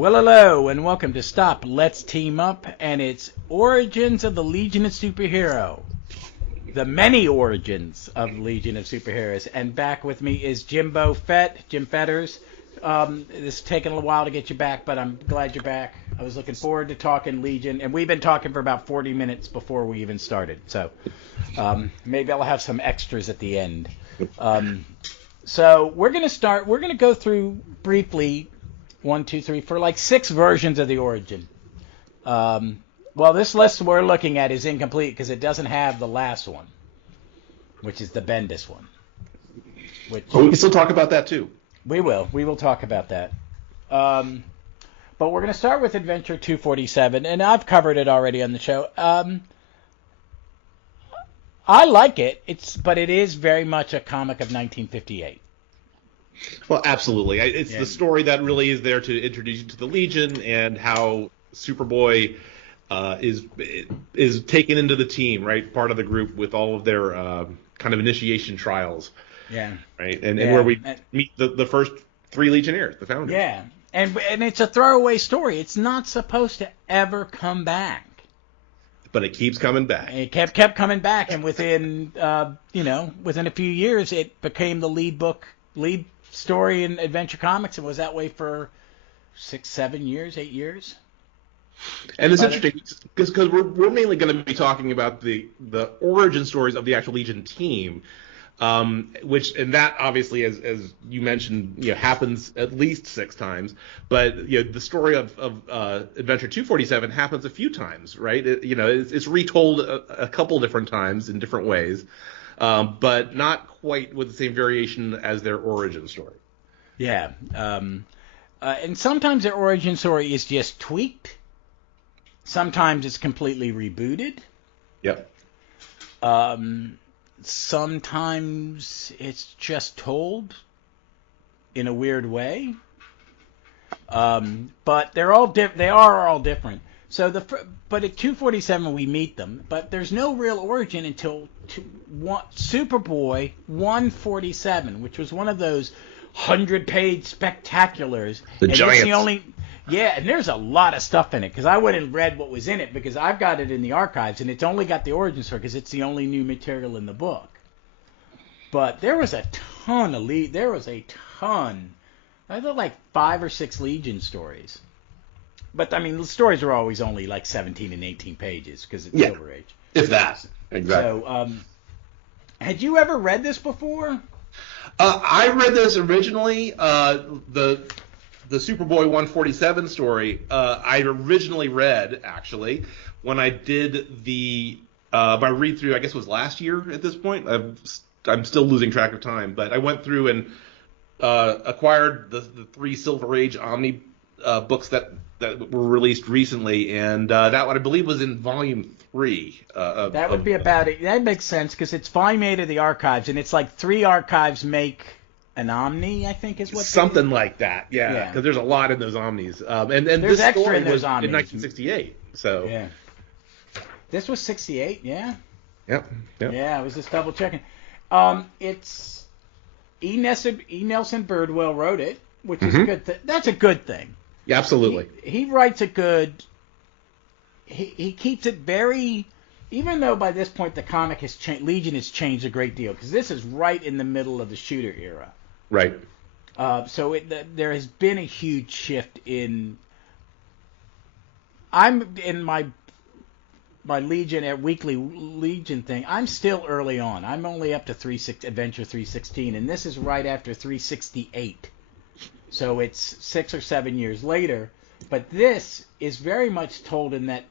Well, hello, and welcome to Stop, Let's Team Up, and its Origins of the Legion of Superhero. The many origins of Legion of Superheroes. And back with me is Jim Fetters. This is taking a little while to get you back, but I'm glad you're back. I was looking forward to talking Legion, and we've been talking for about 40 minutes before we even started. So maybe I'll have some extras at the end. So we're going to go through briefly 1, 2, 3, for like 6 versions of the origin. Well, this list we're looking at is incomplete because it doesn't have the last one, which is the Bendis one. We can still talk about that too. We will. We will talk about that. But we're going to start with Adventure 247, and I've covered it already on the show. I like it. But it is very much a comic of 1958. Well, absolutely. It's the story that really is there to introduce you to the Legion and how Superboy is taken into the team, right? Part of the group with all of their kind of initiation trials. Yeah. Right. And where we meet the first 3 Legionnaires, the founders. Yeah. And it's a throwaway story. It's not supposed to ever come back. But it keeps coming back. It kept coming back, and within a few years, it became the lead story in Adventure Comics, and was that way for 6, 7 years, 8 years. And it's interesting because we're mainly going to be talking about the origin stories of the actual Legion team, and that obviously, as you mentioned, happens at least 6 times. But the story of Adventure 247 happens a few times, right? It's retold a couple different times in different ways. But not quite with the same variation as their origin story. Yeah. And sometimes their origin story is just tweaked. Sometimes it's completely rebooted. Yep. Sometimes it's just told in a weird way. But they are all different. So but at 247 we meet them, but there's no real origin until Superboy 147, which was one of those 100-page spectaculars. The giants. And there's a lot of stuff in it because I went and read what was in it because I've got it in the archives and it's only got the origin story because it's the only new material in the book. But there was a ton. I thought like 5 or 6 Legion stories. But, I mean, the stories are always only like 17 and 18 pages because it's Silver Age. If that. Exactly. So, had you ever read this before? I read this originally. The Superboy 147 story, I originally read, actually, when I did my read-through, I guess it was last year at this point. I'm still losing track of time. But I went through and acquired the 3 Silver Age Omni books that were released recently, and that one I believe was in volume 3. That would be about it. That makes sense because it's volume 8 of the archives, and it's like 3 archives make an Omni, I think is what. Something like that, yeah. Because there's a lot in those Omnis, and there's this extra story in those was Omnis. in 1968. So yeah, this was 68. Yeah. Yep. Yeah, I was just double checking. It's E. Nelson Birdwell wrote it, which is a good thing. That's a good thing. Yeah, absolutely. He writes a good. He keeps it very. Even though by this point the comic has changed, Legion has changed a great deal because this is right in the middle of the Shooter era. Right. So there has been a huge shift in. I'm in my Legion weekly Legion thing. I'm still early on. I'm only up to Adventure 316, and this is right after 368. So it's 6 or 7 years later, but this is very much told in that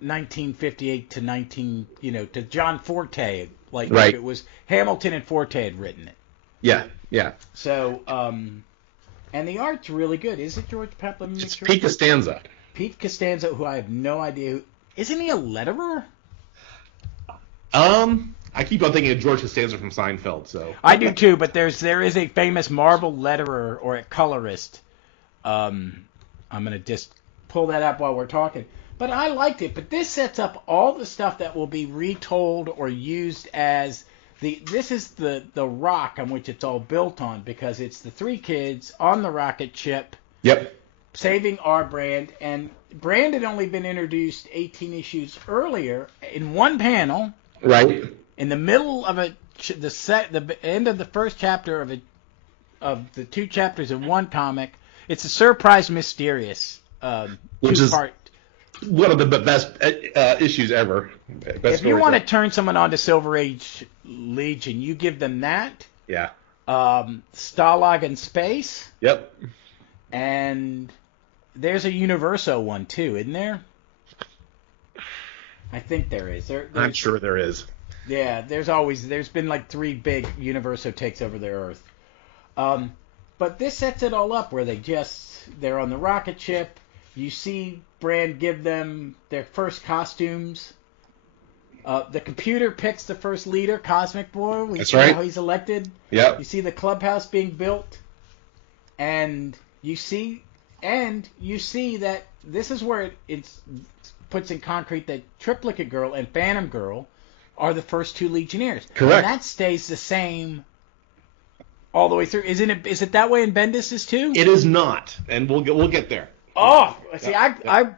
1958 to to John Forte, like right. It was Hamilton and Forte had written it. Yeah. So, and the art's really good. Is it George Peplam? It's Pete Costanza. Pete Costanza, who I have no idea. Isn't he a letterer? I keep on thinking of George Costanza from Seinfeld. So I do too, but there is a famous Marvel letterer or a colorist. I'm gonna just pull that up while we're talking. But I liked it. But this sets up all the stuff that will be retold or used as this is the rock on which it's all built on because it's the 3 kids on the rocket ship. Yep. saving our Brand, and Brand had only been introduced 18 issues earlier in one panel. Right. In the middle of the end of the first chapter of the two chapters in one comic. It's a Surprise Mysterious which is two-part. One of the best issues ever. If you want to turn someone on to Silver Age Legion, you give them that. Yeah. Stalag in Space. Yep. And there's a Universo one too, isn't there? I think there is. I'm sure there is. Yeah, there's been like 3 big Universo takes over the Earth. But this sets it all up where they're on the rocket ship. You see Brand give them their first costumes. The computer picks the first leader, Cosmic Boy. We That's see right. how he's elected. Yep. You see the clubhouse being built, and you see that this is where it puts in concrete that Triplicate Girl and Phantom Girl are the first 2 Legionnaires. Correct. And that stays the same all the way through. Is it that way in Bendis's too? It is not, and we'll get there. Oh, see,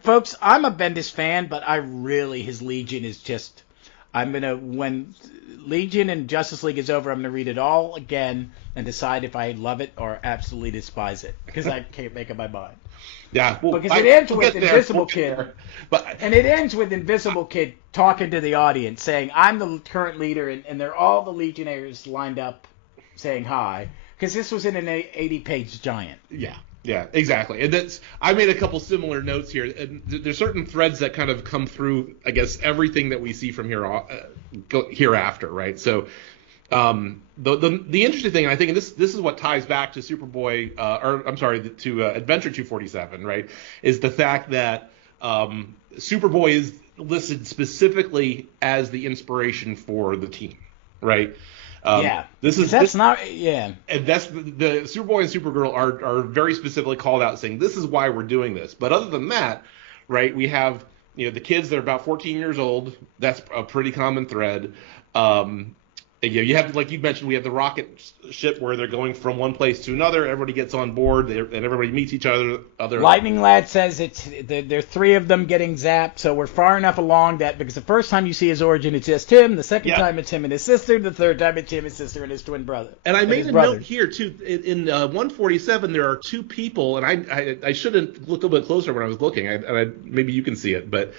folks, I'm a Bendis fan, but his Legion is just. When Legion and Justice League is over, I'm gonna read it all again and decide if I love it or absolutely despise it because I can't make up my mind. Yeah, because it ends with Invisible Kid, and it ends with Invisible Kid talking to the audience, saying, "I'm the current leader," and they're all the Legionnaires lined up, saying hi, because this was in an 80-page giant. Yeah, exactly. And I made a couple similar notes here. And there's certain threads that kind of come through, I guess, everything that we see from hereafter, right? So the interesting thing, and I think this is what ties back to Superboy, to Adventure 247, right, is the fact that Superboy is listed specifically as the inspiration for the team, right? And that's the Superboy and Supergirl are very specifically called out saying this is why we're doing this. But other than that, right, we have the kids that are about 14 years old. That's a pretty common thread. You have, like you mentioned, we have the rocket ship where they're going from one place to another. Everybody gets on board, and everybody meets each other. Lightning Lad says there are 3 of them getting zapped, so we're far enough along that because the first time you see his origin, it's just him. The second time, it's him and his sister. The third time, it's him, his sister, and his twin brother. And I made a note here too. In 147, there are 2 people, and I should have looked a little bit closer when I was looking. Maybe you can see it, but.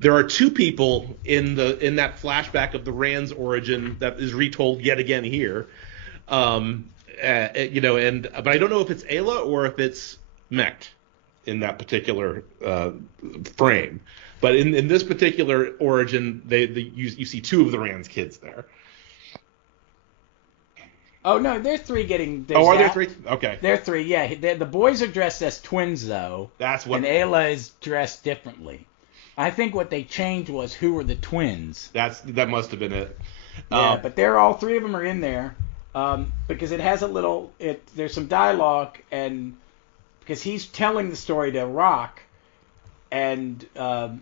There are 2 people in that flashback of the Rand's origin that is retold yet again here, but I don't know if it's Ayla or if it's Mech in that particular frame. But in this particular origin, you see 2 of the Rand's kids there. Oh no, they're 3 getting. Are there 3? Okay. They're 3. Yeah, the boys are dressed as twins though. That's what. And Ayla is dressed differently. I think what they changed was who were the twins. That must have been it. Yeah, but they're all 3 of them are in there because it has there's some dialogue and because he's telling the story to Rock and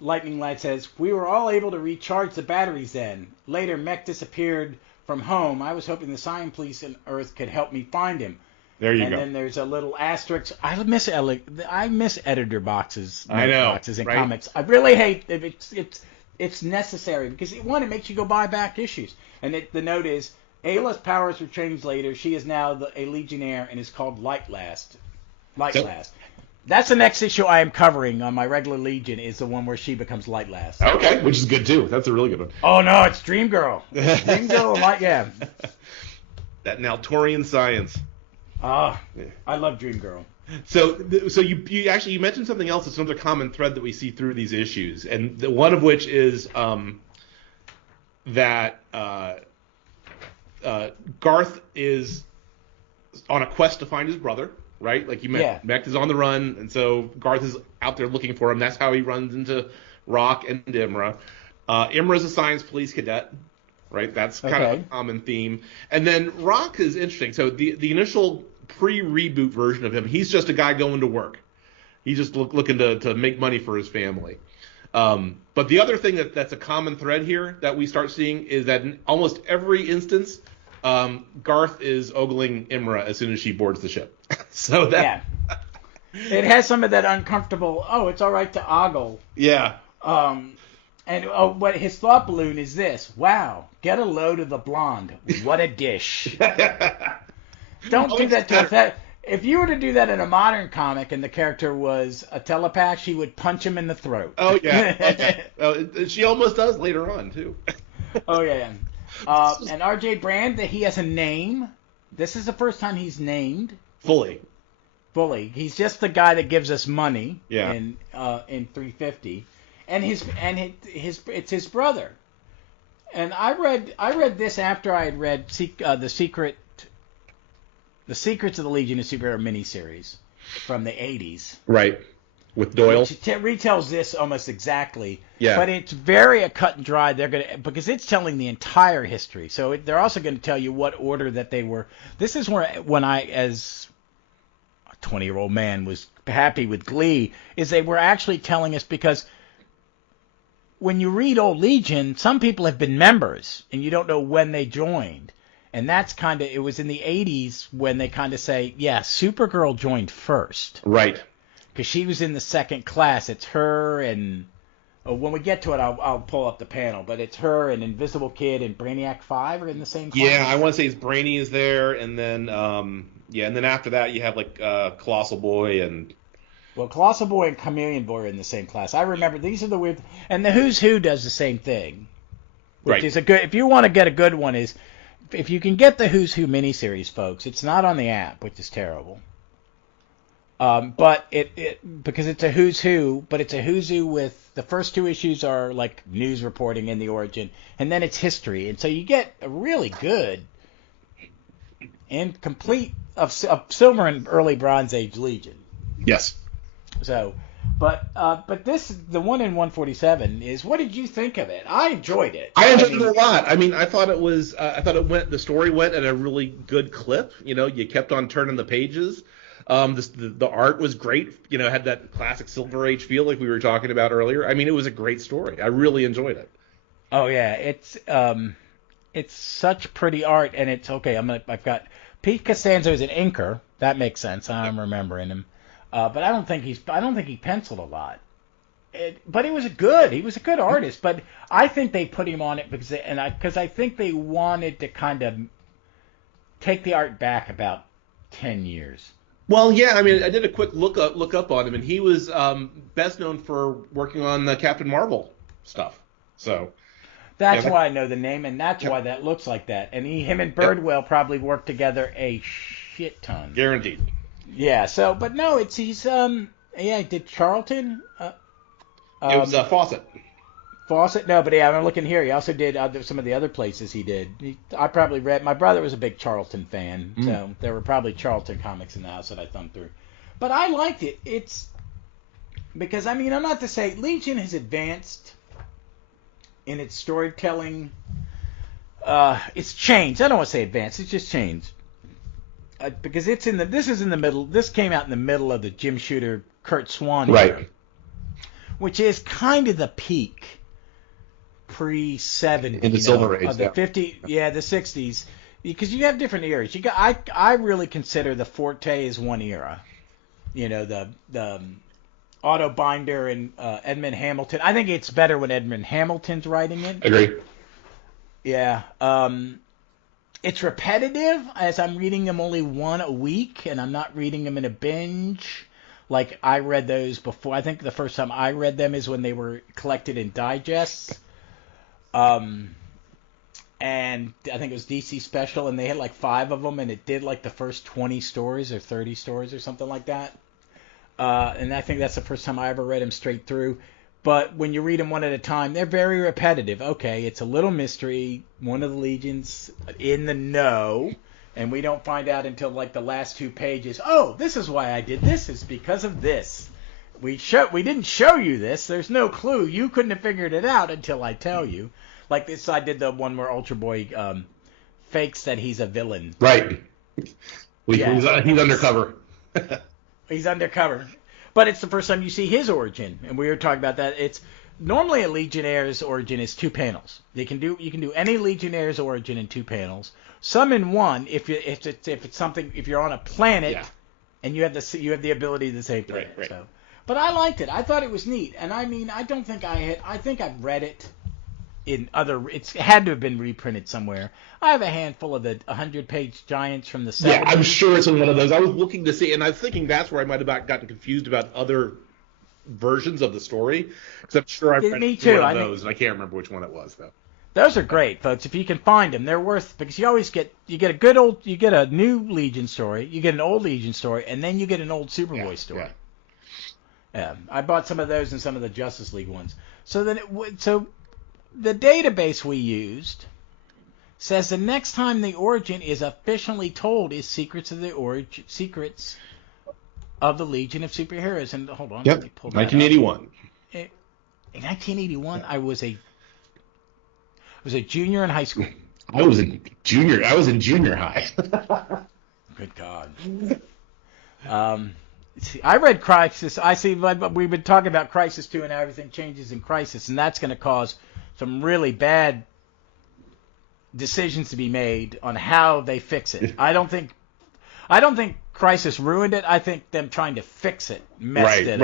Lightning Lad says we were all able to recharge the batteries then. Later, Mech disappeared from home. I was hoping the Science Police on Earth could help me find him. There you go. And then there's a little asterisk. I miss editor boxes. I know. Boxes in comics. I really hate it's necessary because it makes you go buy back issues. And the note is Ayla's powers were changed later. She is now a Legionnaire and is called Lightlast. That's the next issue I am covering on my regular Legion is the one where she becomes Lightlast. Okay, which is good too. That's a really good one. Oh no, it's Dream Girl. Dream Girl, that Naltorian science. I love Dream Girl. So you mentioned something else. It's another common thread that we see through these issues, and one of which is that Garth is on a quest to find his brother, right? Like you mentioned, Mech is on the run, and so Garth is out there looking for him. That's how he runs into Rock and Imra. Imra's a science police cadet. Right, that's kind of a common theme. And then Rock is interesting. So the initial pre-reboot version of him, he's just a guy going to work. He's just looking to make money for his family. But the other thing that's a common thread here that we start seeing is that in almost every instance, Garth is ogling Imra as soon as she boards the ship. So that It has some of that uncomfortable, oh, it's all right to ogle. Yeah. What his thought balloon is this. Wow, get a load of the blonde. What a dish. Don't do that to us. If you were to do that in a modern comic and the character was a telepath, she would punch him in the throat. Oh, yeah. Okay. She almost does later on, too. Oh, yeah. And R.J. Brand, he has a name. This is the first time he's named. Fully. He's just the guy that gives us money in 350. And it's his brother. And I read this after I had read the Secrets of the Legion of Superhero miniseries from the 80s. Right. With Doyle. Which retells this almost exactly. Yeah. But it's very a cut and dry. Because it's telling the entire history. So they're also going to tell you what order that they were. This is when I, as a 20-year-old man, was happy with glee, is they were actually telling us because when you read Old Legion, some people have been members and you don't know when they joined. And that's it was in the 80s when they kind of say, yeah, Supergirl joined first. Right. Because she was in the second class. It's her and, when we get to it, I'll pull up the panel. But it's her and Invisible Kid and Brainiac 5 are in the same class. Yeah, I want to say Brainy is there. And then, and then after that you have Colossal Boy and... Well, Colossal Boy and Chameleon Boy are in the same class. I remember these are the weird... And the Who's Who does the same thing. Which is a good... If you want to get a good one is... If you can get the Who's Who miniseries, folks, it's not on the app, which is terrible. But because it's a Who's Who, but it's a Who's Who with... The first two issues are like news reporting in the origin, and then it's history. And so you get a really good and complete of Silver and early Bronze Age Legion. Yes. So, but the one in 147 is. What did you think of it? I enjoyed it. I enjoyed it a lot. I mean, I thought it was. The story went at a really good clip. You kept on turning the pages. The art was great. Had that classic Silver Age feel like we were talking about earlier. I mean, it was a great story. I really enjoyed it. Oh yeah, it's such pretty art, and it's okay. I've got Pete Costanzo is an inker. That makes sense. I'm remembering him. But I don't think he penciled a lot. But he was a good artist. But I think they put him on it because I think they wanted to kind of take the art back about 10 years. Well, yeah, I mean, I did a quick look up on him, and he was best known for working on the Captain Marvel stuff. So that's why I know the name, and that's why that looks like that. And him and Birdwell probably worked together a shit ton. Guaranteed. Yeah. So, but no, he did Charlton. It was Fawcett. Fawcett? No, but yeah, I'm looking here. He also did some of the other places he did. I probably read. My brother was a big Charlton fan, so there were probably Charlton comics in the house that I thumbed through. But I liked it. It's because I'm not to say Legion has advanced in its storytelling. It's changed. I don't want to say advanced. It's just changed. Because this is in the middle. This came out in the middle of the Jim Shooter, Kurt Swan era, which is kind of the peak pre-70 in the Silver Age, of the 50, the 60s, because you have different eras. I really consider the Forte as one era. The Otto Binder and Edmund Hamilton. I think it's better when Edmund Hamilton's writing it. Agree. Yeah. It's repetitive, as I'm reading them only one a week, and I'm not reading them in a binge. Like, I read those before. I think the first time I read them is when they were collected in digests. And I think it was DC Special, and they had like 5 of them, and it did like the first 20 stories or 30 stories or something like that. And I think that's the first time I ever read them straight through. But when you read them one at a time, they're very repetitive. Okay, it's a little mystery. One of the Legions in the know, and we don't find out until like the last 2 pages. Oh, this is why I did this. It's because of this. We didn't show you this. There's no clue. You couldn't have figured it out until I tell you. Like this, I did the one where Ultra Boy fakes that he's a villain. Right. He's undercover. He's undercover. But it's the first time you see his origin, and we were talking about that. It's normally a Legionnaire's origin is 2 panels. You can do any Legionnaire's origin in 2 panels. Some in one if you're on a planet and you have the ability to save time. Right. So, but I liked it. I thought it was neat, and I mean, I don't think I think I've read it in other. It's had to have been reprinted somewhere. I have a handful of the 100-page giants from the 70s. Yeah, I'm sure it's in one of those. I was looking to see, and I was thinking that's where I might have gotten confused about other versions of the story, because I'm sure I've read Me too. one of those, and I can't remember which one it was though. Those are great, folks. If you can find them, they're worth, because you always get you get a new Legion story, you get an old Legion story, and then you get an old Superboy story. Yeah, I bought some of those and some of the Justice League ones. So then, so the database we used says the next time the origin is officially told is Secrets of the Legion of Superheroes. And hold on, Yep, let me pull that 1981. up. In 1981, I was a junior in high school. I was in junior high. Good God. I read Crisis. I see. We've been talking about Crisis 2 and how everything changes in Crisis, and that's going to cause some really bad decisions to be made on how they fix it. I don't think Crisis ruined it. I think them trying to fix it messed it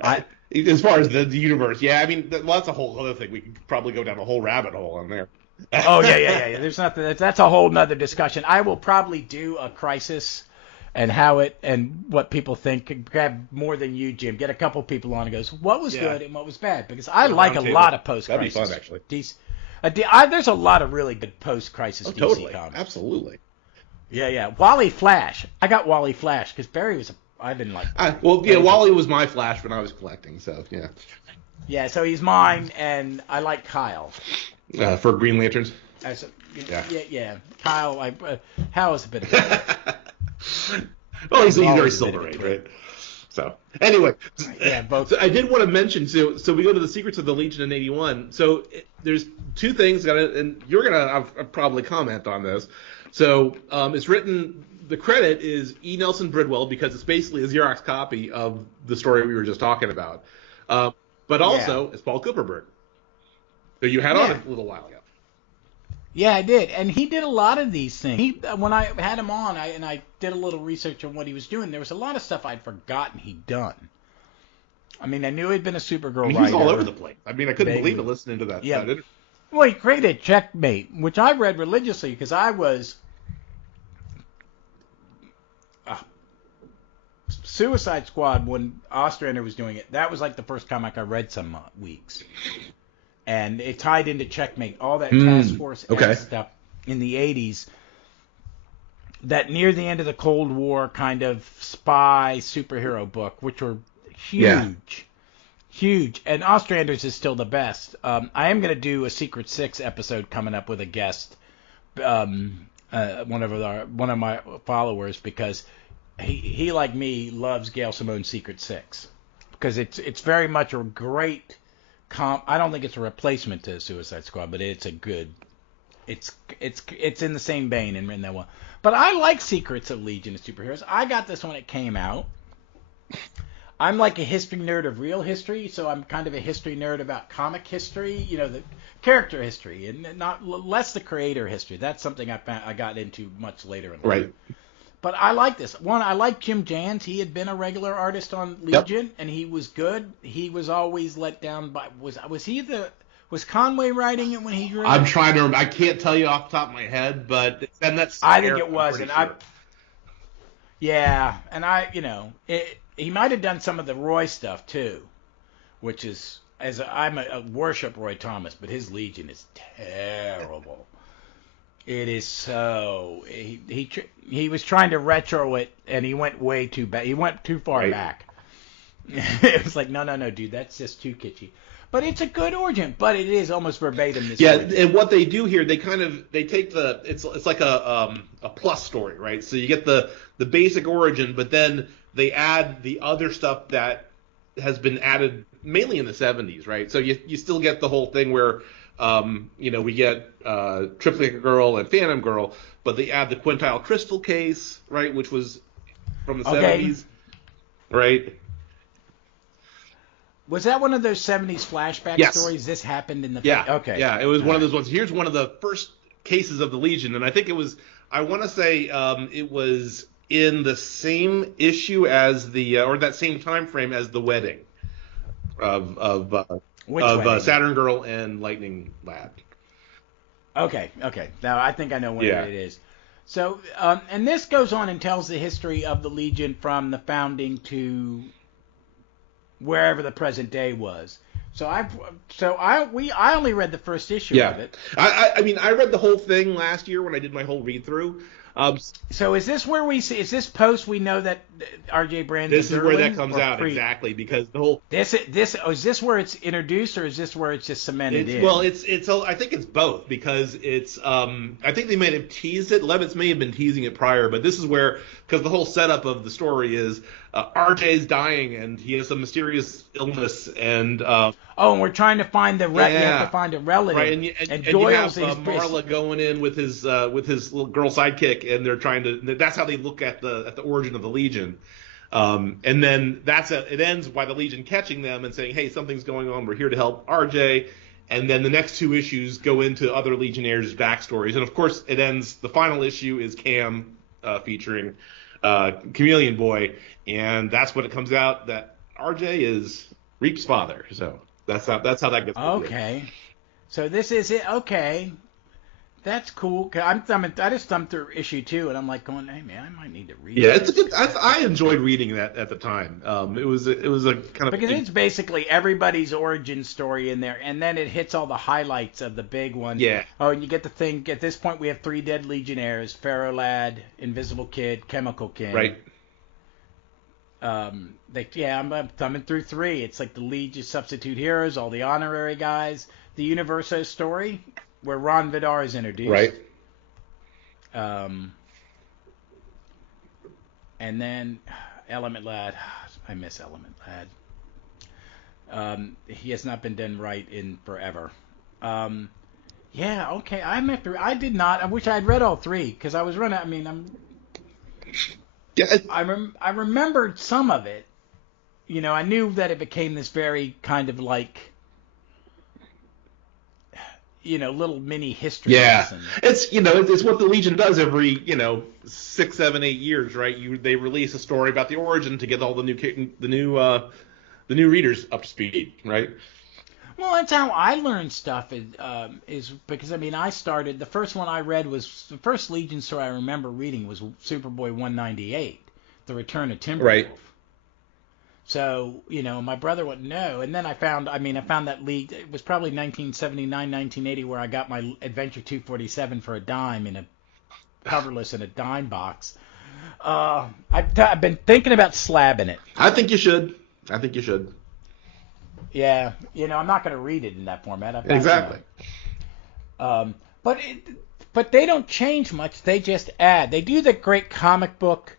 up. As far as the universe, yeah, I mean, that's a whole other thing. We could probably go down a whole rabbit hole on there. Oh, yeah. There's nothing. That's a whole nother discussion. I will probably do a Crisis and how it and what people think. Grab more than you, Jim. Get a couple people on and goes, what was good and what was bad? Because I like a lot of post-Crisis. That'd be fun, actually. There's a lot of really good post-Crisis DC totally. comics. Absolutely. Yeah. Wally Flash. I got Wally Flash because Barry was I didn't like. Wally was my Flash when I was collecting, so yeah. Yeah, so he's mine, and I like Kyle. For Green Lanterns. Yeah. Kyle, Hal is a bit. Well, he's very Silver Age, right? So anyway, yeah, both. So I did want to mention. So we go to the Secrets of the Legion in '81. So there's two things, and you're gonna probably comment on this. So it's written. The credit is E. Nelson Bridwell because it's basically a Xerox copy of the story we were just talking about. But also it's Paul Kupperberg, who you had on a little while ago. Yeah, I did, and he did a lot of these things. When I had him on, I did a little research on what he was doing. There was a lot of stuff I'd forgotten he'd done. I mean, I knew he'd been a Supergirl writer. He's all over the place. I mean, I couldn't believe it listening to that. Yeah. That Well, he created Checkmate, which I read religiously because I was Suicide Squad when Ostrander was doing it. That was like the first comic I read some weeks. And it tied into Checkmate, all that Task Force stuff in the 80s. That near the end of the Cold War kind of spy superhero book, which were huge. And Ostrander's is still the best. I am going to do a Secret Six episode coming up with a guest, one of my followers, because he like me loves Gail Simone's Secret Six, because it's very much a great. I don't think it's a replacement to Suicide Squad, but it's a good. It's in the same vein in that one. But I like Secrets of Legion of Superheroes. I got this when it came out. I'm like a history nerd of real history, so I'm kind of a history nerd about comic history, the character history, and not less the creator history. That's something I got into much later in life. Right. But I like this. One, I like Jim Jans. He had been a regular artist on Legion, and he was good. He was always let down by was Conway writing it when he drew it? I'm trying to remember. I can't tell you off the top of my head, but I think it was, and sure. He might have done some of the Roy stuff too, which is I'm a worship Roy Thomas, but his Legion is terrible. It is so he was trying to retro it, and he went way too back. He went too far back. It was like, no, dude, that's just too kitschy. But it's a good origin, but it is almost verbatim this origin. And what they do here, they take it's like a plus story, right? So you get the basic origin, but then they add the other stuff that has been added mainly in the 70s, right? So you still get the whole thing where we get Triplicate Girl and Phantom Girl, but they add the Quintile Crystal case, right, which was from the 70s, right? Was that one of those 70s flashback stories? This happened in the... Okay. Yeah, it was one of those ones. Here's one of the first cases of the Legion, and I think it was... I want to say it was in the same issue as or that same time frame as the wedding of wedding? Saturn Girl and Lightning Lad. Okay. Now I think I know when it is. So, and this goes on and tells the history of the Legion from the founding to wherever the present day was. So I only read the first issue of it. I mean, I read the whole thing last year when I did my whole read through. So is this where we see? Is this post we know that R.J. Brand? This is where that comes out exactly, because the whole is this where it's introduced, or is this where it's just cemented in? Well, it's I think it's both, because it's I think they may have teased it. Levitz may have been teasing it prior, but this is where, because the whole setup of the story is RJ's dying and he has some mysterious illness, and and we're trying to find the you have to find a relative, right? And Doyle's you have Marla going in with his little girl sidekick, and they're trying to. That's how they look at the origin of the Legion. And then it ends by the Legion catching them and saying, hey, something's going on, we're here to help RJ. And then the next two issues go into other Legionnaires' backstories. And of course, it ends, the final issue is Cam featuring Chameleon Boy. And that's when it comes out that RJ is Reap's father. So that's how that gets. Okay. So this is it. Okay. That's cool. I just thumbed through issue 2, and I'm like going, hey man, I might need to read. Yeah, it's a good. I enjoyed reading that at the time. It was a kind of because it's basically everybody's origin story in there, and then it hits all the highlights of the big one. Yeah. Oh, and you get to think at this point we have 3 dead Legionnaires: Pharaoh Lad, Invisible Kid, Chemical King. Right. I'm thumbing through 3. It's like the Legion substitute heroes, all the honorary guys, the Universo story, where Ron Vidar is introduced. Right. And then Element Lad. I miss Element Lad. He has not been done right in forever. Okay. I did not. I wish I had read all 3, because I was running. I mean, I remembered some of it. You know, I knew that it became this very kind of like, little mini history lesson. It's what the Legion does every 6, 7, 8 years, right? They release a story about the origin to get all the new readers up to speed, right? Well, that's how I learned stuff. Is because I started, the first one I read was the first Legion story I remember reading was Superboy 198, The Return of Timberwolf. Right. So, my brother wouldn't know. And then I found that league, it was probably 1979, 1980, where I got my Adventure 247 for a dime in a coverless in a dime box. I've been thinking about slabbing it. I think you should. Yeah. I'm not going to read it in that format. Exactly. But they don't change much. They just add. They do the great comic book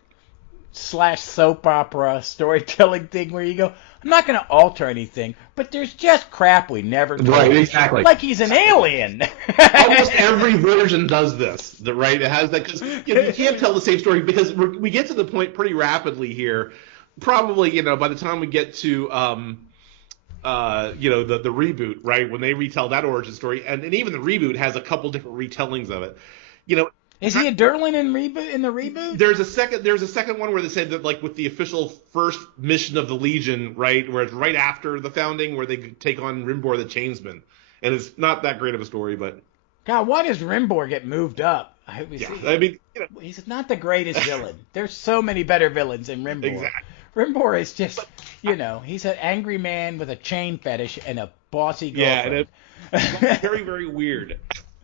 / soap opera storytelling thing where you go, I'm not going to alter anything, but there's just crap we never told. Right, exactly. Like he's an alien. Almost every version does this, right? It has that, because you can't tell the same story, because we get to the point pretty rapidly here. Probably, by the time we get to the reboot, right, when they retell that origin story, and even the reboot has a couple different retellings of it. Is he a Durlin in the reboot? There's a second one where they say that, like, with the official first mission of the Legion, right, where it's right after the founding, where they take on Rimbor the Chainsman, and it's not that great of a story, but God, why does Rimbor get moved up? He's not the greatest villain. There's so many better villains than Rimbor. Exactly. Rimbor is just, he's an angry man with a chain fetish and a bossy girlfriend. Yeah, and it's very, very weird.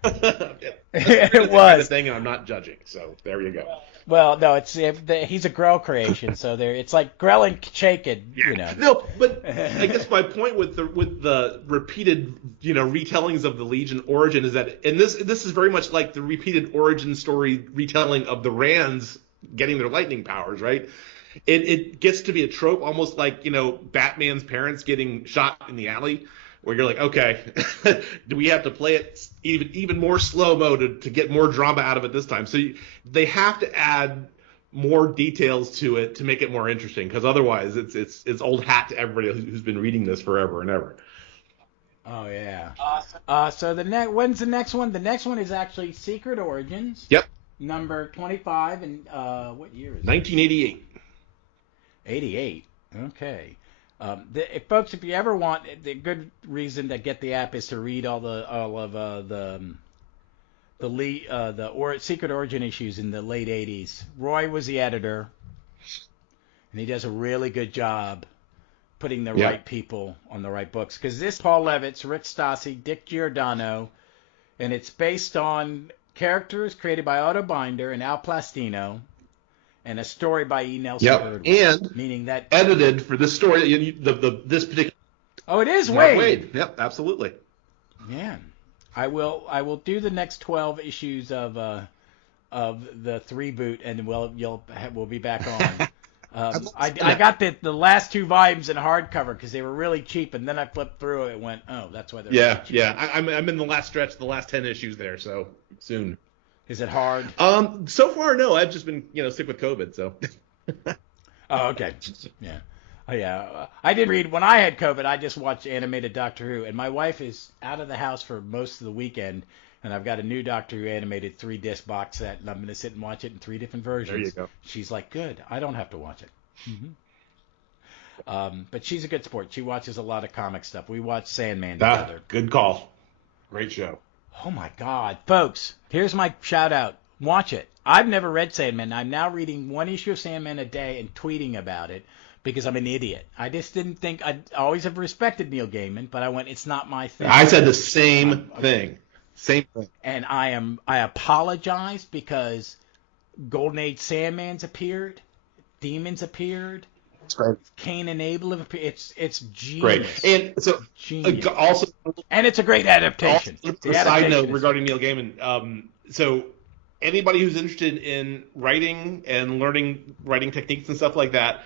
It was. Thing, and I'm not judging, so there you go. Well, no, he's a Grell creation, so it's like Grell and Chaykin, No, but I guess my point with the repeated, retellings of the Legion origin is that, and this is very much like the repeated origin story retelling of the Rands getting their lightning powers, right? It gets to be a trope, almost like, Batman's parents getting shot in the alley, where you're like, okay, do we have to play it even more slow-mo to get more drama out of it this time? So they have to add more details to it to make it more interesting, because otherwise it's old hat to everybody who's been reading this forever and ever. Oh, yeah. Awesome. So when's the next one? The next one is actually Secret Origins. Yep. number 25, and what year is it? 1988. 88. Okay. Folks, if you ever want, the good reason to get the app is to read all of the Secret Origin issues in the late 80s. Roy was the editor, and he does a really good job putting the right people on the right books. Because this Paul Levitz, Rick Stassi, Dick Giordano, and it's based on characters created by Otto Binder and Al Plastino, and a story by E. Nelson Hurd. And meaning that edited for this story, this particular. Oh, it is Mark Wade. Yep, absolutely. Yeah, I will do the next 12 issues of the reboot, and we'll be back on. I got the last 2 volumes in hardcover because they were really cheap, and then I flipped through it and went, oh, that's why they're really cheap. Yeah. I'm in the last stretch, the last 10 issues there, so soon. Is it hard? So far, no. I've just been sick with COVID, so. Oh, okay. Yeah. Oh, yeah. I did read when I had COVID. I just watched animated Doctor Who, and my wife is out of the house for most of the weekend, and I've got a new Doctor Who animated 3-disc box set, and I'm going to sit and watch it in 3 different versions. There you go. She's like, good. I don't have to watch it. Mm-hmm. But she's a good sport. She watches a lot of comic stuff. We watch Sandman together. Good call. Great show. Oh, my God. Folks, here's my shout-out. Watch it. I've never read Sandman. I'm now reading 1 issue of Sandman a day and tweeting about it because I'm an idiot. I just didn't think – I always have respected Neil Gaiman, but I went, it's not my thing. I said the same thing. Same thing. And I apologize because Golden Age Sandman's appeared. Demons appeared. It's great. Cain and Abel have appeared. It's genius. Great. And so genius. Also, and it's a great adaptation. A side note regarding Neil Gaiman. So anybody who's interested in writing and learning writing techniques and stuff like that,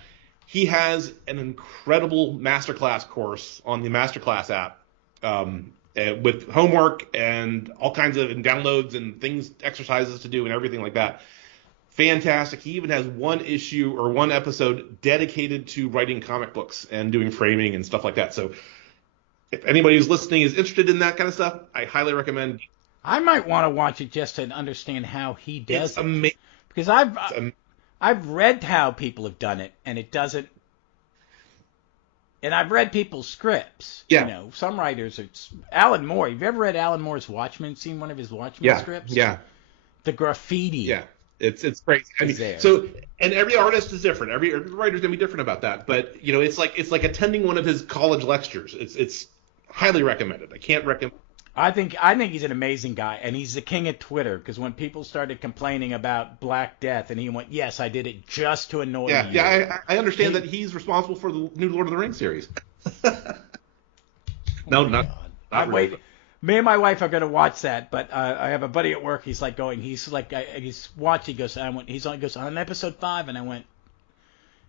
he has an incredible masterclass course on the Masterclass app with homework and all kinds of downloads and things, exercises to do and everything like that. Fantastic. He even has 1 issue or 1 episode dedicated to writing comic books and doing framing and stuff like that. So if anybody who's listening is interested in that kind of stuff, I highly recommend. I might want to watch it just to understand how he does it. Amazing. Because I've read how people have done it, and it doesn't. And I've read people's scripts. Yeah. Some writers. Alan Moore. Have you ever read Alan Moore's Watchmen? Seen one of his Watchmen scripts? Yeah. The graffiti. Yeah. It's crazy. I mean, so, and every artist is different. Every writer's gonna be different about that. But it's like attending one of his college lectures. It's highly recommended. I can't recommend. I think he's an amazing guy, and he's the king of Twitter. Because when people started complaining about Black Death, and he went, "Yes, I did it just to annoy you." Yeah, I understand that he's responsible for the new Lord of the Rings series. No, not really. Me and my wife are going to watch that, but I have a buddy at work. He's watching. He goes, he goes on episode 5, and I went,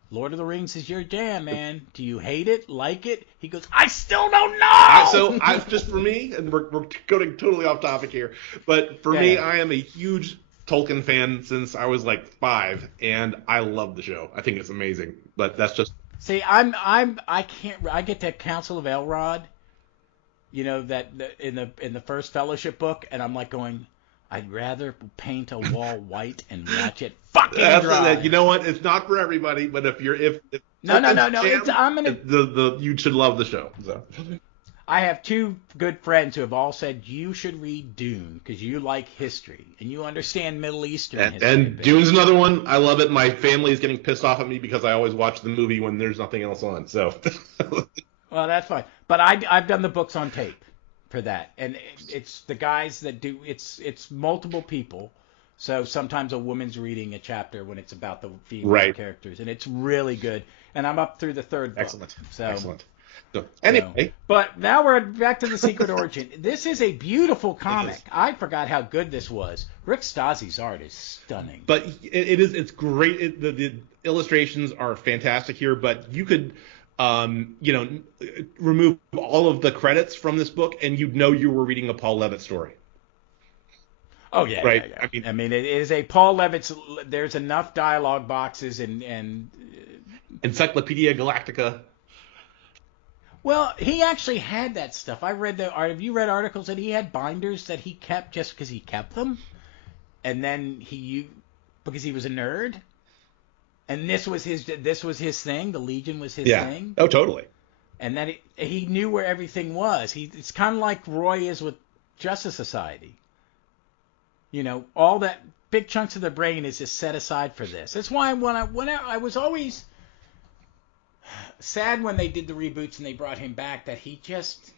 Lord of the Rings is your jam, man. Do you hate it? Like it? He goes, I still don't know. Just for me, and we're going totally off topic here, but for me, I am a huge Tolkien fan since I was like 5, and I love the show. I think it's amazing, but that's just. See, I get that Council of Elrod. That in the first Fellowship book, and I'm like going, I'd rather paint a wall white and watch it fucking dry. You know what? It's not for everybody, but if no, you should love the show. So. I have 2 good friends who have all said you should read Dune because you like history and you understand Middle Eastern history. And Dune's another one. I love it. My family is getting pissed off at me because I always watch the movie when there's nothing else on. So. Well, that's fine. But I've done the books on tape for that. And it's the guys that do – it's multiple people. So sometimes a woman's reading a chapter when it's about the female characters. And it's really good. And I'm up through the 3rd book. Excellent. Excellent. So, anyway. But now we're back to the Secret Origin. This is a beautiful comic. I forgot how good this was. Rick Stassi's art is stunning. But it's great. The illustrations are fantastic here. But you could – remove all of the credits from this book, and you'd know you were reading a Paul Levitz story. Oh yeah, right. Yeah. I mean, it is a Paul Levitz. There's enough dialogue boxes and Encyclopedia Galactica. Well, he actually had that stuff. Have you read articles that he had binders that he kept just because he kept them? and then because he was a nerd, and this was his thing. The Legion was his thing. Oh, totally. And then he knew where everything was. It's kind of like Roy is with Justice Society. You know, all that big chunks of the brain is just set aside for this. That's why when I was always sad when they did the reboots and they brought him back, that he just,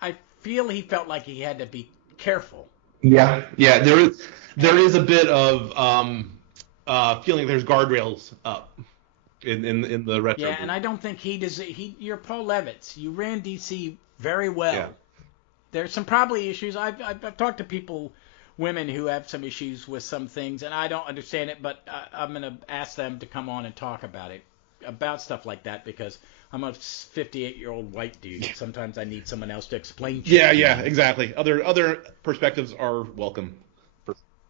I feel he felt like he had to be careful. Yeah. There is a bit of feeling there's guardrails up in the retro. Yeah, and I don't think you're Paul Levitz. You ran DC very well. Yeah. There's some probably issues. I've talked to people, women who have some issues with some things, and I don't understand it, but I'm going to ask them to come on and talk about stuff like that, because I'm a 58-year-old white dude. Sometimes I need someone else to explain to me. Yeah, exactly. Other perspectives are welcome.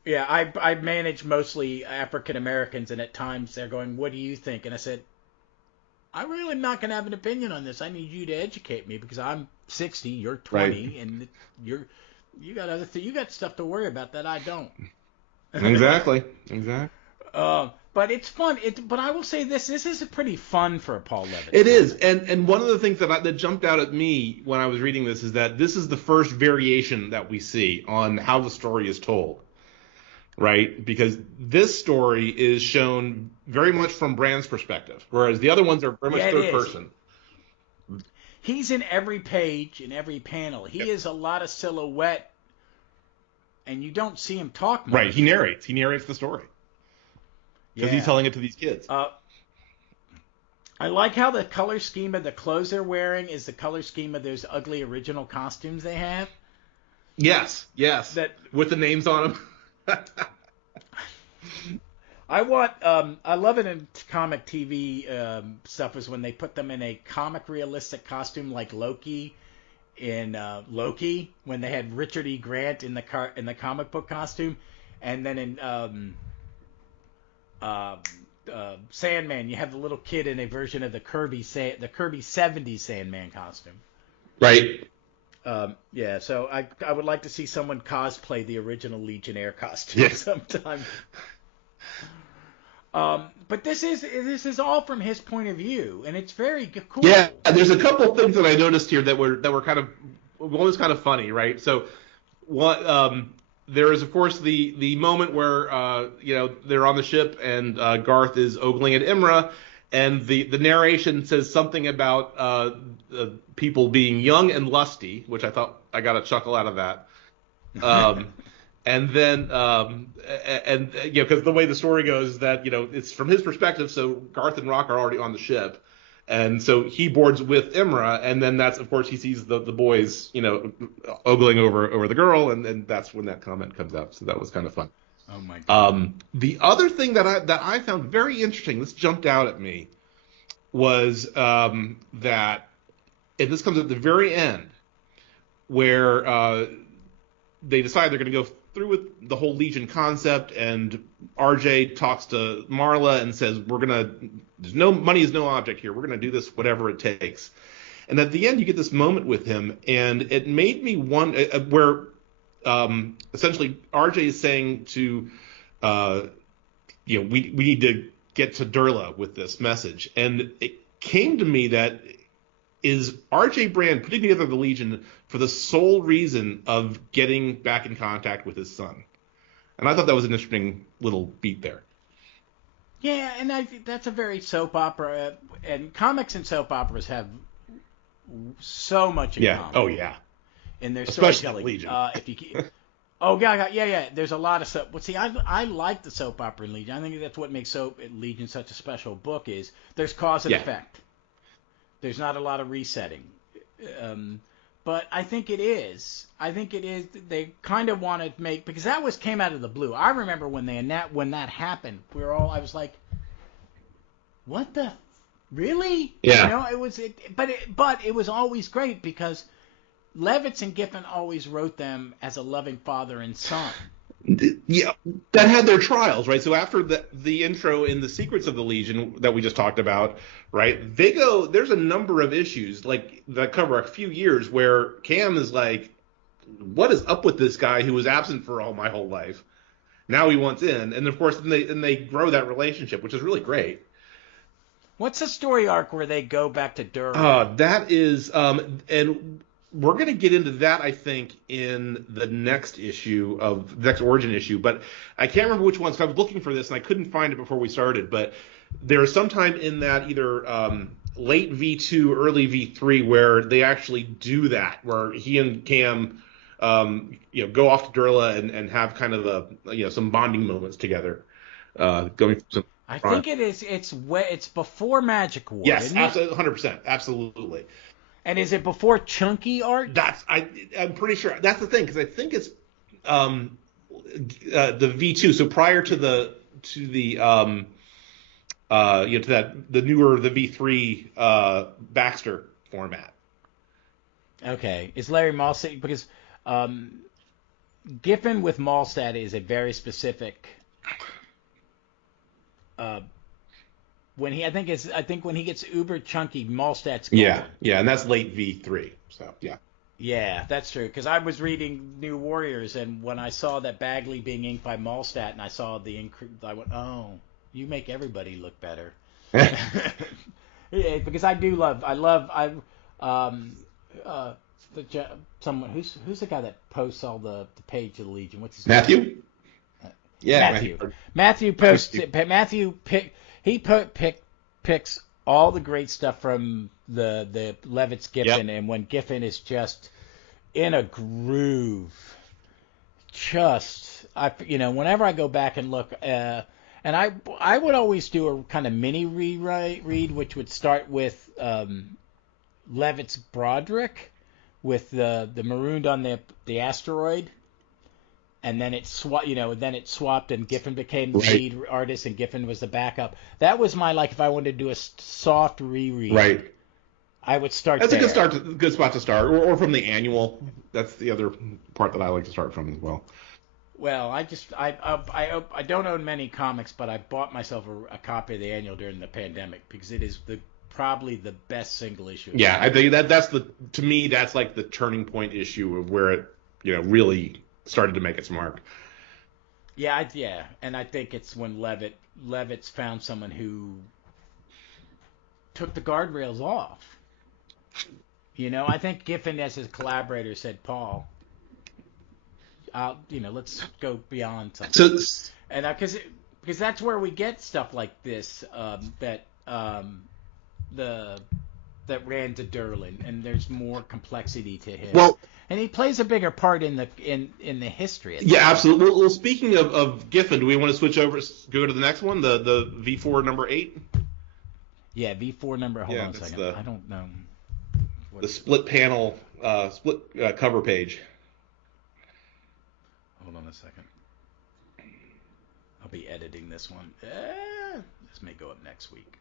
Yeah, I manage mostly African Americans, and at times they're going, "What do you think?" And I said, "I really am not going to have an opinion on this. I need you to educate me, because I'm 60, you're 20, right, and you got you got stuff to worry about that I don't." Exactly. But it's fun. But I will say this is pretty fun for Paul Levitz. It is, and one of the things that jumped out at me when I was reading this is that this is the first variation that we see on how the story is told, right? Because this story is shown very much from Brand's perspective, whereas the other ones are very much third person. He's in every page, in every panel. He is a lot of silhouette, and you don't see him talk much. Right, he narrates the story. Because he's telling it to these kids. I like how the color scheme of the clothes they're wearing is the color scheme of those ugly original costumes they have. Yes. With the names on them. I love it in comic TV stuff is when they put them in a comic realistic costume like Loki in Loki, when they had Richard E. Grant in the comic book costume, and then in Sandman, you have the little kid in a version of the Kirby 70s Sandman costume. Right. Yeah, so I would like to see someone cosplay the original Legionnaire costume sometime. But this is all from his point of view, and it's very cool. Yeah, there's a couple of things that I noticed here that were kind of, one was kind of funny, right? So what there is, of course, the moment where they're on the ship and Garth is ogling at Imra, and the narration says something about people being young and lusty, which I thought I got a chuckle out of that. And then because the way the story goes is that it's from his perspective, so Garth and Rock are already on the ship. And so he boards with Imra, and then that's, of course, he sees the boys, ogling over the girl, and that's when that comment comes out. So that was kind of fun. Oh my God. The other thing that I found very interesting, this jumped out at me, was that, and this comes at the very end, where they decide they're going to go through with the whole Legion concept, and RJ talks to Marla and says, there's no money is no object here. We're going to do this whatever it takes. And at the end, you get this moment with him, and it made me wonder where essentially RJ is saying to, we need to get to Durla with this message. And it came to me that is RJ Brand putting together the Legion for the sole reason of getting back in contact with his son. And I thought that was an interesting little beat there. Yeah, and I think that's a very soap opera, and comics and soap operas have so much in common. Oh yeah. In their storytelling. Legion. Yeah. There's a lot of soap. Well, see, I like the soap opera in Legion. I think that's what makes Legion such a special book is there's cause and effect. There's not a lot of resetting. But I think it is. They kind of want to make, because that came out of the blue. I remember when that happened, I was like, what the, really? Yeah. But it was always great because Levitz and Giffen always wrote them as a loving father and son. Yeah, that had their trials, right? So after the intro in The Secrets of the Legion that we just talked about, right? There's a number of issues like that cover a few years where Cam is like, what is up with this guy who was absent for my whole life? Now he wants in, and of course, then they grow that relationship, which is really great. What's the story arc where they go back to Durham? That is, and we're going to get into that, I think, in the next issue of the next Origin issue, but I can't remember which one. So I was looking for this and I couldn't find it before we started. But there's sometime in that either late V2, early V3 where they actually do that, where he and Cam, go off to Durla and have kind of some bonding moments together, going through some. I think it is. It's before Magic War. Yes, isn't absolutely, 100%, absolutely. And is it before Chunky art? I'm pretty sure that's the thing, because I think it's the V2. So prior to the the newer the V3 Baxter format. Okay, is Larry Malstadt, because Giffen with Malstadt is a very specific. When he gets uber chunky, Malstadt's gone. Yeah, and that's late V3. So yeah. Yeah, that's true. Because I was reading New Warriors, and when I saw that Bagley being inked by Malstadt, and I saw the increase, I went, "Oh, you make everybody look better." Yeah, because someone who's the guy that posts all the page of the Legion? What's his Matthew? name? Yeah, Matthew posts. Matthew picks all the great stuff from the Levitz Giffen, and when Giffen is just in a groove, whenever I go back and look, and I would always do a kind of mini read, which would start with Levitz Broderick with the marooned on the asteroid. And then it swapped, and Giffen became the lead artist, and Giffen was the backup. That was my if I wanted to do a soft reread. Right. I would start. That's there. a good spot to start, or from the annual. That's the other part that I like to start from as well. Well, I don't own many comics, but I bought myself a copy of the annual during the pandemic because it is probably the best single issue. Yeah, I think to me that's like the turning point issue of where it really started to make its mark. Yeah, and I think it's when Levitz found someone who took the guardrails off. I think Giffen as his collaborator said, "Paul, let's go beyond something." And because that's where we get stuff like this that ran to Durlin, and there's more complexity to him. Well. And he plays a bigger part in the history. Yeah, absolutely. Well, speaking of Giffen, do we want to switch over, go to the next one, the V4 number 8? Yeah, V4 number. Hold on a second. I don't know. The split panel, cover page. Hold on a second. I'll be editing this one. This may go up next week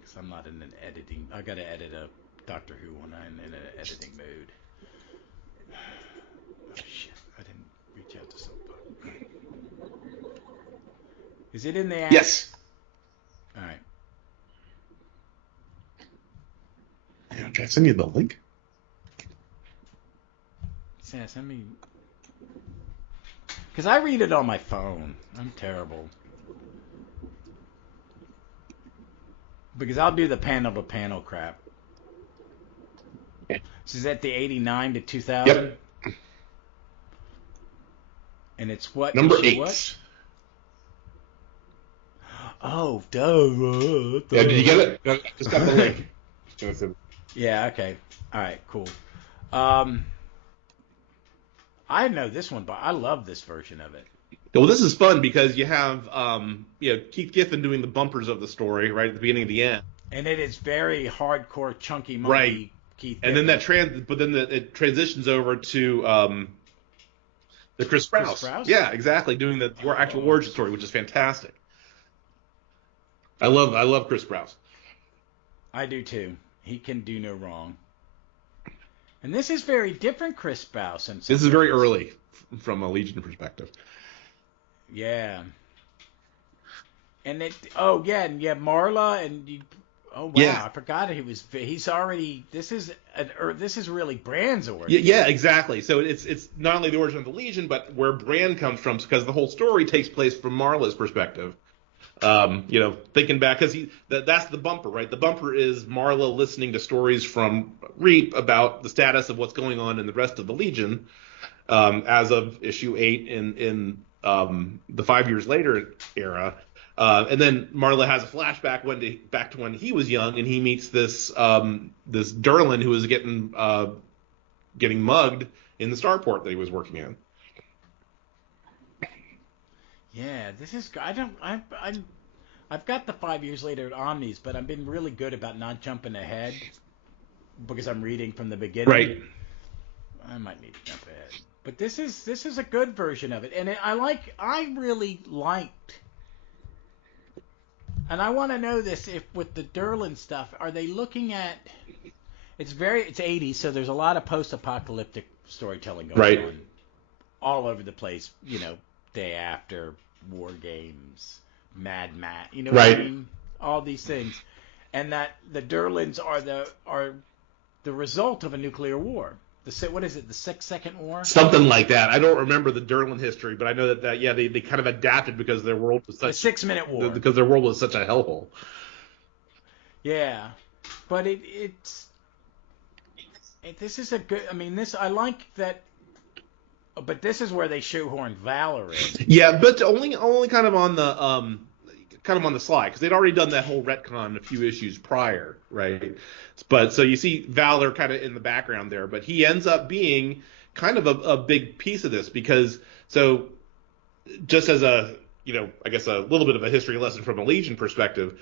because I'm not in an editing. I got to edit a Doctor Who when I'm in an editing mood. Oh shit! I didn't reach out to somebody. Is it in the app? Yes. All right. Okay, send you the link. Yeah, send me. Because I read it on my phone. I'm terrible. Because I'll do the panel-to-panel crap. So is that the 89 to 2000? Yep. And it's what? Number 8. What? Oh, duh. Yeah, did you get it? Just got the link. Yeah, okay. All right, cool. I know this one, but I love this version of it. Well, this is fun because you have Keith Giffen doing the bumpers of the story right at the beginning and the end. And it is very hardcore, chunky, monkey right. Keith and Giffen. then it transitions over to the Chris Sprouse. Yeah, exactly, doing the actual origin story, which is fantastic. I love Chris Sprouse. I do too. He can do no wrong. And this is very different, Chris Sprouse. This is very early from a Legion perspective. Yeah. And Marla and Oh wow, Yeah. I forgot he's already. This is really Brand's origin. Yeah, exactly. So it's not only the origin of the Legion, but where Brand comes from, because the whole story takes place from Marla's perspective. Thinking back, because that's the bumper, right? The bumper is Marla listening to stories from Reap about the status of what's going on in the rest of the Legion, as of issue 8 in the 5 years later era. And then Marla has a flashback back to when he was young, and he meets this Durlin who was getting mugged in the starport that he was working in. Yeah, this is. I've got the 5 years later at Omnis, but I've been really good about not jumping ahead because I'm reading from the beginning. Right. I might need to jump ahead, but this is a good version of it, and I really liked. And I want to know this, if with the Durlin stuff, are they looking at? It's 80s, so there's a lot of post-apocalyptic storytelling going on all over the place. Day After, War Games, Mad Max. You know what I mean? All these things, and that the Durlins are the result of a nuclear war. What is it? The 6-second war? Something like that. I don't remember the Durlin history, but I know that they kind of adapted because their world was such the 6-minute war. Because their world was such a hellhole. Yeah, but this is a good. I mean, I like that. But this is where they shoehorn Valor in. Yeah, but only kind of on the slide, because they'd already done that whole retcon a few issues prior, right? But so you see Valor kind of in the background there, but he ends up being kind of a big piece of this, because so just as I guess a little bit of a history lesson from a Legion perspective,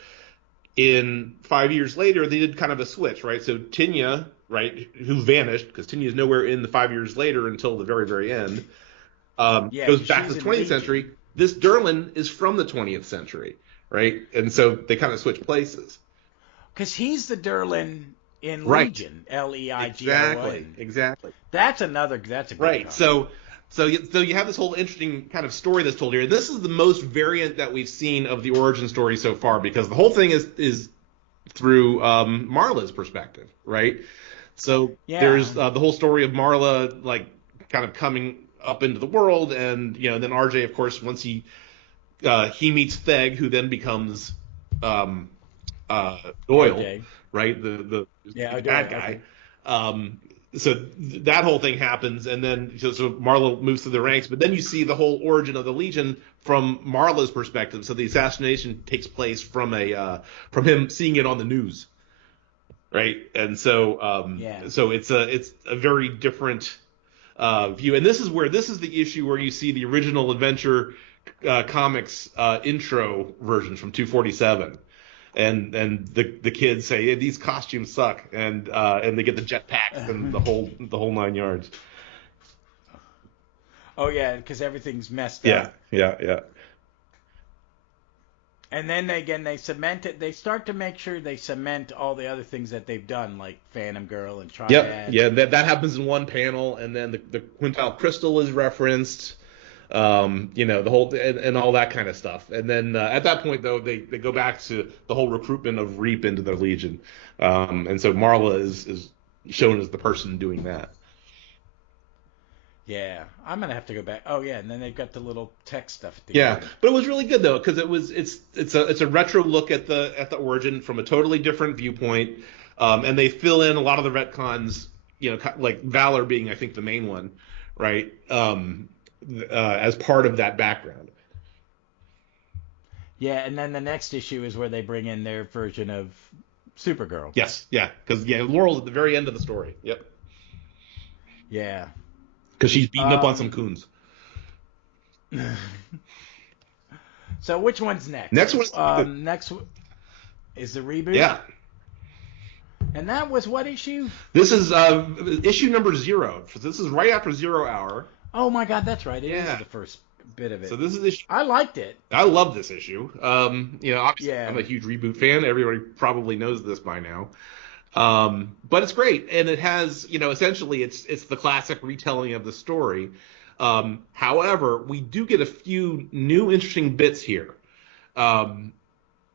in 5 years later they did kind of a switch, right? So Tinya, right, who vanished, because Tinya is nowhere in the 5 years later until the very, very end, goes back to the 20th century. This Durlin is from the 20th century, right? And so they kind of switch places. Because he's the Durlin in Legion, Leigon. Exactly. That's a good right. So you have this whole interesting kind of story that's told here. This is the most variant that we've seen of the origin story so far, because the whole thing is through Marla's perspective, right? So there's the whole story of Marla, like, kind of coming up into the world, and then RJ, of course, once he meets Theg, who then becomes Doyle, RJ. right? The Doyle, bad guy. So that whole thing happens, and then so Marla moves through the ranks, but then you see the whole origin of the Legion from Marla's perspective. So the assassination takes place from him seeing it on the news. Right, and so so it's a very different view, and this is the issue where you see the original Adventure comics intro version from 247, and the kids say, hey, these costumes suck, and they get the jetpacks and the whole 9 yards. Oh yeah, because everything's messed up. Yeah. And then they cement it. They start to make sure they cement all the other things that they've done, like Phantom Girl and Triad. Yep. Yeah, that happens in one panel, and then the Quintile Crystal is referenced. The whole and all that kind of stuff. And then at that point, though, they go back to the whole recruitment of Reap into their Legion. And so Marla is shown as the person doing that. Yeah, I'm gonna have to go back. Oh yeah, and then they've got the little tech stuff. Yeah, but it was really good though, because it's a retro look at the origin from a totally different viewpoint, and they fill in a lot of the retcons, like Valor being, I think, the main one, right? As part of that background. Yeah, and then the next issue is where they bring in their version of Supergirl. Yes, yeah, because Laurel's at the very end of the story. Yep. Yeah. Because she's beating up on some coons. So which one's next? Next one. Next is the reboot. Yeah. And that was what issue? This is issue number 0. This is right after 0 Hour. Oh my God, that's right. It is the first bit of it. So this is issue. I liked it. I love this issue. Obviously I'm a huge reboot fan. Everybody probably knows this by now. But it's great, and it has, essentially it's the classic retelling of the story. However, we do get a few new interesting bits here.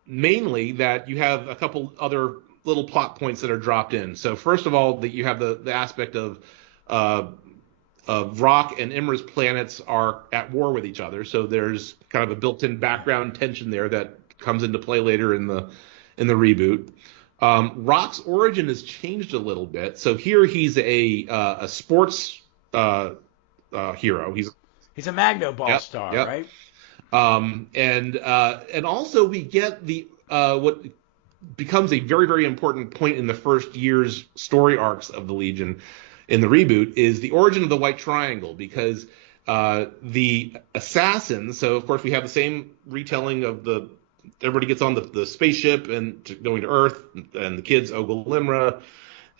mainly that you have a couple other little plot points that are dropped in. So first of all, that you have the aspect of Rock and Imra's planets are at war with each other. So there's kind of a built-in background tension there that comes into play later in the reboot. Rock's origin has changed a little bit. So here he's a sports hero. He's a Magno Ball star, yep. right? And also we get the what becomes a very, very important point in the first year's story arcs of the Legion in the reboot is the origin of the White Triangle, because the assassins, so of course we have the same retelling of everybody gets on the spaceship and going to Earth, and the kids ogle Limra,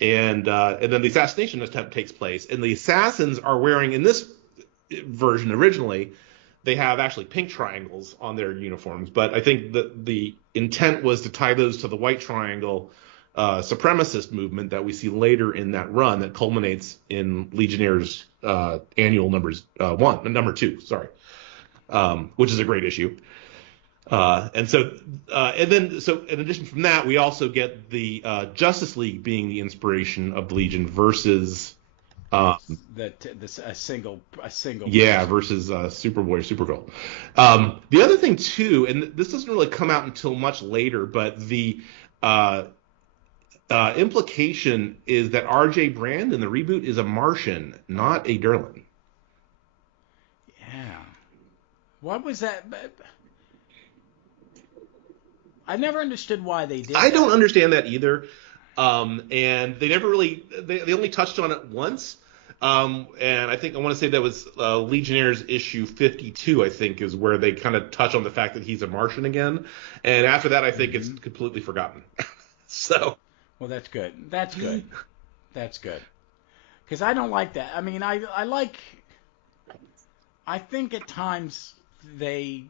and then the assassination attempt takes place, and the assassins are wearing, in this version originally, they have actually pink triangles on their uniforms, but I think that the intent was to tie those to the White Triangle supremacist movement that we see later in that run that culminates in Legionnaires annual number 2, which is a great issue. And then in addition from that, we also get the Justice League being the inspiration of the Legion versus a single versus Superboy or Supergirl. The other thing too, and this doesn't really come out until much later, but the implication is that R.J. Brand in the reboot is a Martian, not a Durlan. Yeah. What was that? I never understood why they did. I don't understand that either. And they never really they only touched on it once. And I want to say that was Legionnaires issue 52, I think, is where they kind of touch on the fact that he's a Martian again. And after that, I think it's completely forgotten. So. Well, that's good. That's good. That's good. Because I don't like that. I mean, I think at times they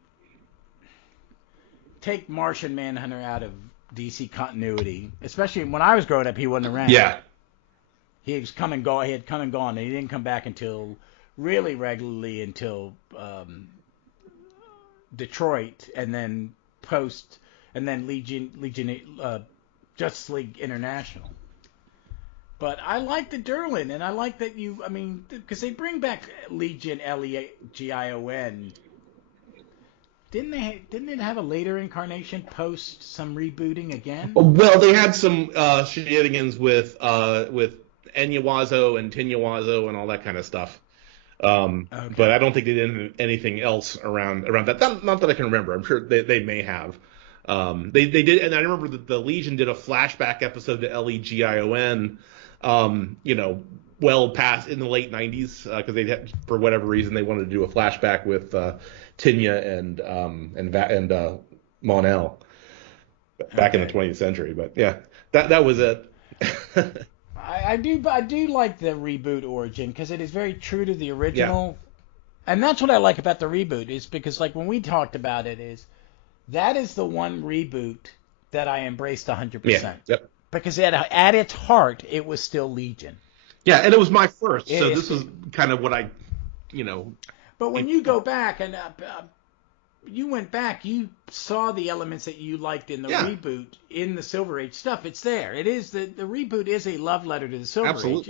take Martian Manhunter out of DC continuity. Especially when I was growing up, he wasn't around. Yeah. He was come and go. He had come and gone, and he didn't come back until really regularly until Detroit, and then Justice League International. But I like the Durlan, and I like that because they bring back Legion, Legion. Didn't it have a later incarnation post some rebooting again? Well, they had some shenanigans with Enyawazo and Tinyawazo and all that kind of stuff. Okay. But I don't think they did anything else around that. Not that I can remember. I'm sure they may have. They did, and I remember that the Legion did a flashback episode to Legion, well past in the late 90s, because they had, for whatever reason, they wanted to do a flashback with Tinya and Mon-El back in the 20th century. But yeah, that was it. I do like the reboot origin because it is very true to the original, and that's what I like about the reboot is because like when we talked about it that is the one reboot that I embraced 100%. Yeah. Yep. Because at its heart, it was still Legion. Yeah, and it was my first, so this was kind of what I. But when you go back and you went back, you saw the elements that you liked in the reboot in the Silver Age stuff. It's there. It is the reboot is a love letter to the Silver Age.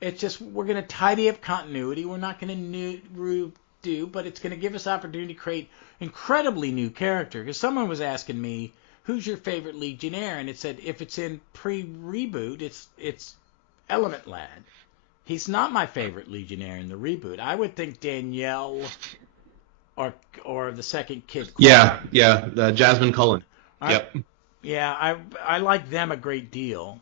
It's just we're going to tidy up continuity. We're not going to redo, but it's going to give us opportunity to create incredibly new character. Because someone was asking me, "Who's your favorite Legionnaire?" And it said if it's in pre-reboot, it's Element Lad. He's not my favorite Legionnaire in the reboot. I would think Danielle or the second kid. Yeah, Jasmine Cullen. Yep. I like them a great deal.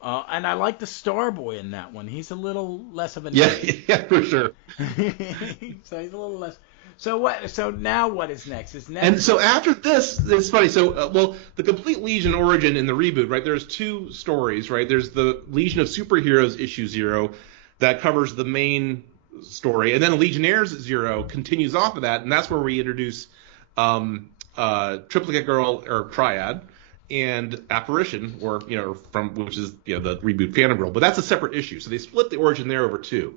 And I like the Starboy in that one. He's a little less of a name. Yeah, for sure. So he's a little less. So what? So now what is next? And so after this, it's funny. So the complete Legion origin in the reboot, right? There's two stories, right? There's the Legion of Superheroes issue 0 that covers the main story, and then Legionnaires 0 continues off of that, and that's where we introduce Triplicate Girl or Triad and Apparition, or which is the reboot Phantom Girl, but that's a separate issue. So they split the origin there over two.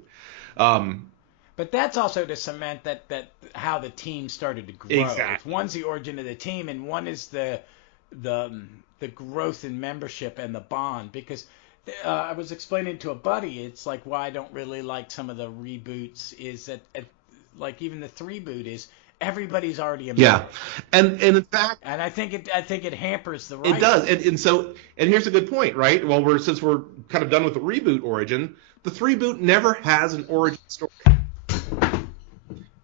But that's also to cement that how the team started to grow. Exactly. One's the origin of the team, and one is the growth in membership and the bond. Because I was explaining to a buddy, it's like why I don't really like some of the reboots is that like even the 3-boot is everybody's already a member. Yeah, and in fact, and I think it hampers the writing. It does, and here's a good point, right? Well, since we're kind of done with the reboot origin, the 3-boot never has an origin story.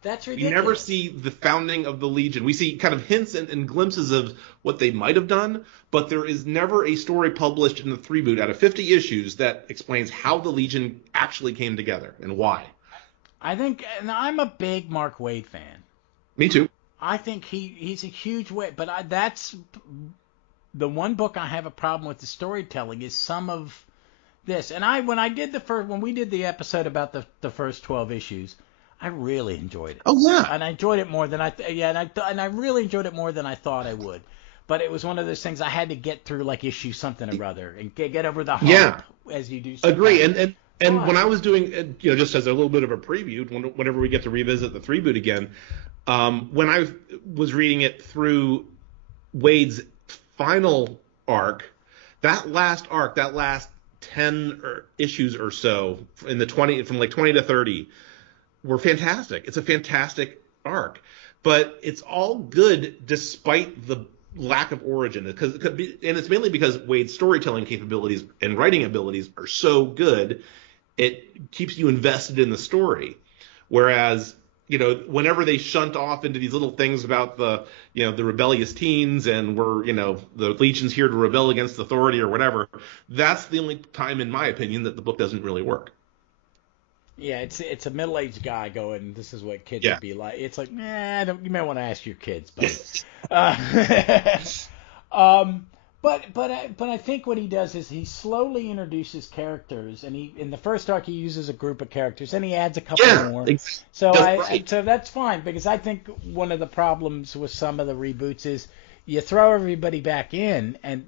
That's ridiculous. You never see the founding of the Legion. We see kind of hints and glimpses of what they might have done, but there is never a story published in the 3-boot out of 50 issues that explains how the Legion actually came together and why. I think, and I'm a big Mark Waid fan. Me too. I think he's a huge Waid, but that's the one book I have a problem with the storytelling is some of this. And when we did the episode about the first 12 issues, I really enjoyed it. Oh yeah. And I enjoyed it more than I really enjoyed it more than I thought I would. But it was one of those things I had to get through like issue something or other and get over the hump as you do. Agree. And when I was doing, just as a little bit of a preview, whenever we get to revisit the 3-boot again, when I was reading it through Wade's final arc, that last 10 issues or so in the from like 20 to 30 were fantastic. It's a fantastic arc, but it's all good despite the lack of origin, and it's mainly because Wade's storytelling capabilities and writing abilities are so good, it keeps you invested in the story. Whereas, whenever they shunt off into these little things about the rebellious teens and the Legion's here to rebel against authority or whatever, that's the only time, in my opinion, that the book doesn't really work. Yeah, it's a middle-aged guy going, this is what kids would be like. It's like, you may want to ask your kids, but but I think what he does is he slowly introduces characters, and in the first arc he uses a group of characters, and he adds a couple more. So so that's fine, because I think one of the problems with some of the reboots is you throw everybody back in, and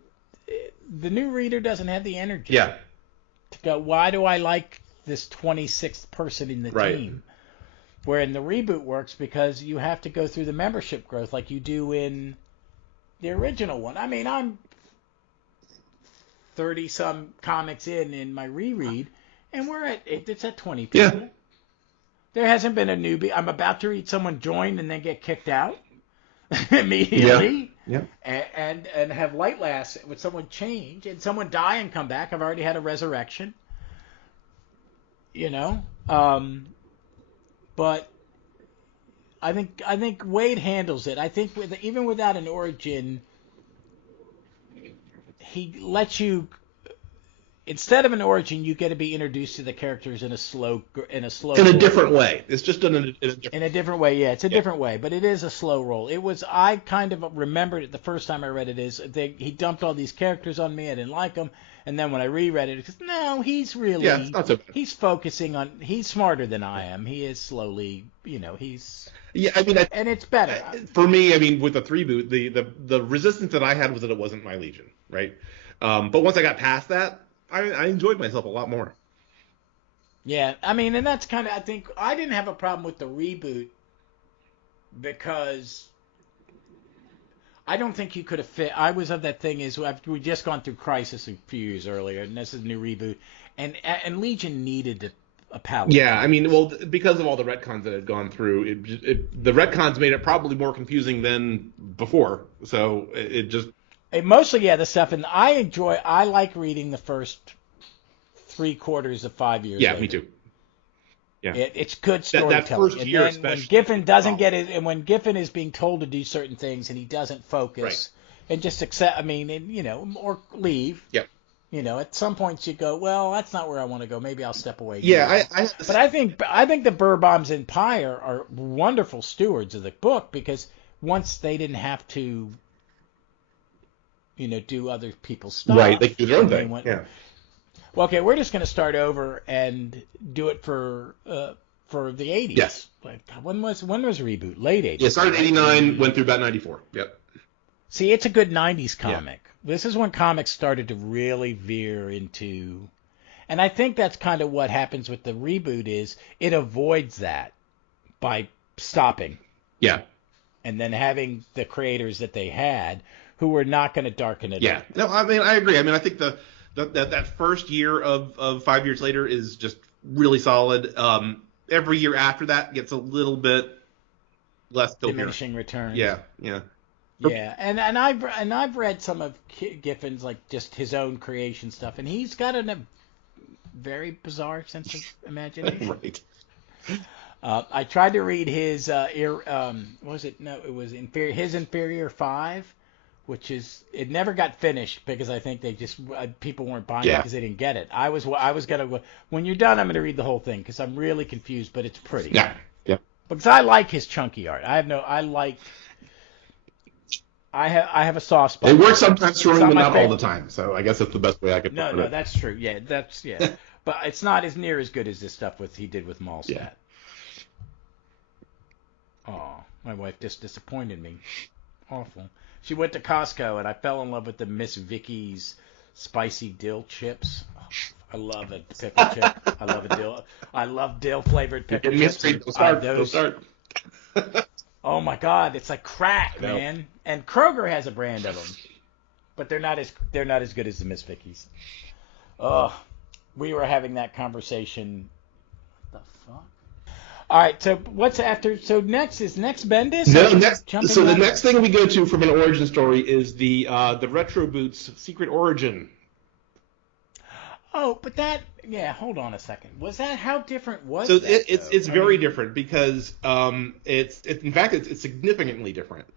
the new reader doesn't have the energy to go, why do I like this 26th person in the team? Where in the reboot works because you have to go through the membership growth like you do in the original one. I mean, I'm 30-some comics in my reread, and it's at 20 people. Yeah. There hasn't been a newbie. I'm about to read someone join and then get kicked out immediately. Yeah. And have light lasts with someone change and someone die and come back. I've already had a resurrection. But I think Wade handles it. I think even without an origin, he lets you, instead of an origin, you get to be introduced to the characters in a different way. It's just done in a different way. Yeah, it's a different way, but it is a slow roll. I kind of remembered it the first time I read it he dumped all these characters on me. I didn't like them. And then when I reread it, because no, he's really it's not so bad. He's focusing on, he's smarter than I am. He is slowly, he's and it's better for me. I mean, with the 3-boot, the resistance that I had was that it wasn't my Legion, right? But once I got past that, I enjoyed myself a lot more. Yeah, I mean, and that's kind of, I think I didn't have a problem with the reboot because I don't think you could have fit. I was of that thing is we'd just gone through Crisis a few years earlier, and this is a new reboot, and Legion needed a palette. Yeah, I mean, well, because of all the retcons that had gone through, the retcons made it probably more confusing than before. So mostly the stuff, and I like reading the first 3/4 of 5 years. Yeah, later. Me too. Yeah, it's good storytelling. That first year, and then when Giffen doesn't get it, and when Giffen is being told to do certain things and he doesn't focus and just accept, or leave. Yep. At some points you go, well, that's not where I want to go. Maybe I'll step away. Yeah, but I think the Burbom's and Pyre are wonderful stewards of the book because once they didn't have to, do other people's stuff. Right, they do their own thing. Yeah. Well, okay, we're just going to start over and do it for the 80s. Yes. Like, when was Reboot? Late 80s. Yeah, started 89, went through about 94. Yep. See, it's a good 90s comic. Yeah. This is when comics started to really veer into, And I think that's kind of what happens with the reboot is it avoids that by stopping. Yeah. And then having the creators that they had who were not going to darken it up. No, I mean, I agree. I mean, I think that first year of 5 years later is just really solid. Every year after that gets a little bit less diminishing returns. Yeah. Yeah, and I've read some of Giffen's, like, just his own creation stuff, and he's got a very bizarre sense of imagination. Right. I tried to read his his Inferior 5, which it never got finished because I think they just people weren't buying it because they didn't get it. I was gonna, when you're done, I'm gonna read the whole thing because I'm really confused, but it's pretty. Yeah. Because I like his chunky art. I have a soft spot. It works sometimes for me, but not all the time. So I guess that's the best way I could put it. No, that's true. Yeah, but it's not as near as good as this stuff he did with Malstat. Yeah. Oh, my wife just disappointed me. Awful. She went to Costco and I fell in love with the Miss Vicky's spicy dill chips. Oh, I love a pickle chip. I love dill flavored pickle chips. Don't start. Oh my God, it's like crack, man. And Kroger has a brand of them, but they're not as good as the Miss Vicky's. Oh, we were having that conversation. What the fuck? All right, so what's after? So next Bendis? No, the next thing we go to from an origin story is the Retro Boots Secret Origin. Oh, but hold on a second. Was that, how different was that? So it's very different because it's significantly different.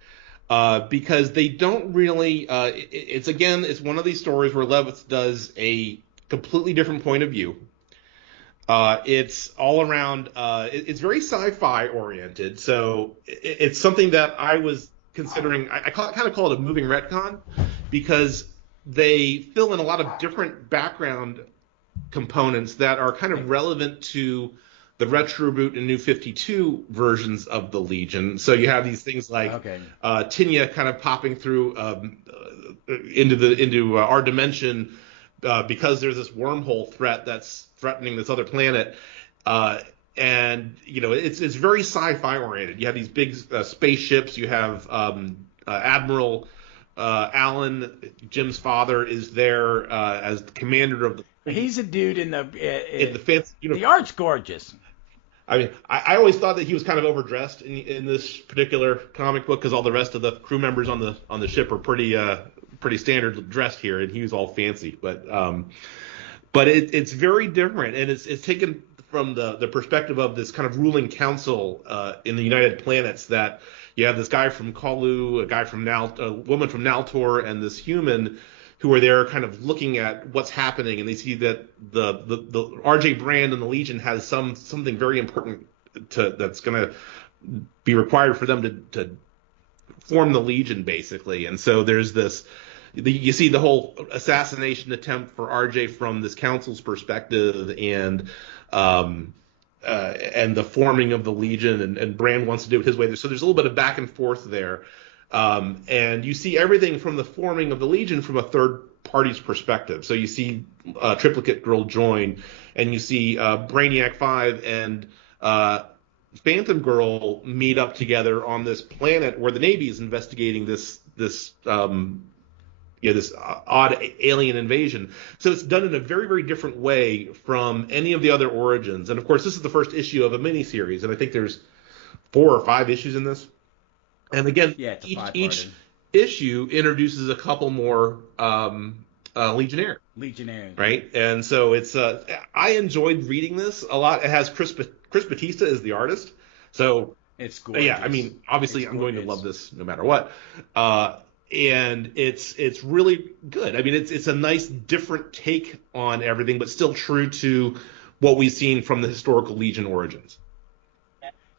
Because they don't really it's one of these stories where Levitz does a completely different point of view. It's all around it's very sci-fi oriented, so it's something that I was considering. I kind of call it a moving retcon because they fill in a lot of different background components that are kind of relevant to the Retro Boot and New 52 versions of the Legion. So you have these things like Tinya kind of popping through into our dimension because there's this wormhole threat that's threatening this other planet. And it's very sci-fi oriented. You have these big spaceships. You have Admiral Allen, Jim's father, is there as the commander of the. He's a dude in the fancy uniform. The art's gorgeous. I mean, I always thought that he was kind of overdressed in this particular comic book because all the rest of the crew members on the ship are pretty standard dressed here, and he was all fancy. But it's very different, and it's taken from the perspective of this kind of ruling council in the United Planets, that you have this guy from Kalu, a woman from Naltor, and this human who are there kind of looking at what's happening, and they see that the RJ brand and the Legion has something very important that's going to be required for them to form the Legion, basically. And so there's this. You see the whole assassination attempt for RJ from this council's perspective, and the forming of the Legion, and Brand wants to do it his way. So there's a little bit of back and forth there. And you see everything from the forming of the Legion from a third party's perspective. So you see Triplicate Girl join, and you see Brainiac 5 and Phantom Girl meet up together on this planet where the Navy is investigating this odd alien invasion. So it's done in a very, very different way from any of the other origins. And of course, this is the first issue of a miniseries, and I think there's 4 or 5 issues in this. And again, each issue introduces a couple more Legionnaires. Right? And so it's I enjoyed reading this a lot. It has Chris Batista as the artist. So it's gorgeous. Yeah, I mean, obviously I'm going to love this no matter what. And it's really good. I mean, it's a nice different take on everything, but still true to what we've seen from the historical Legion origins.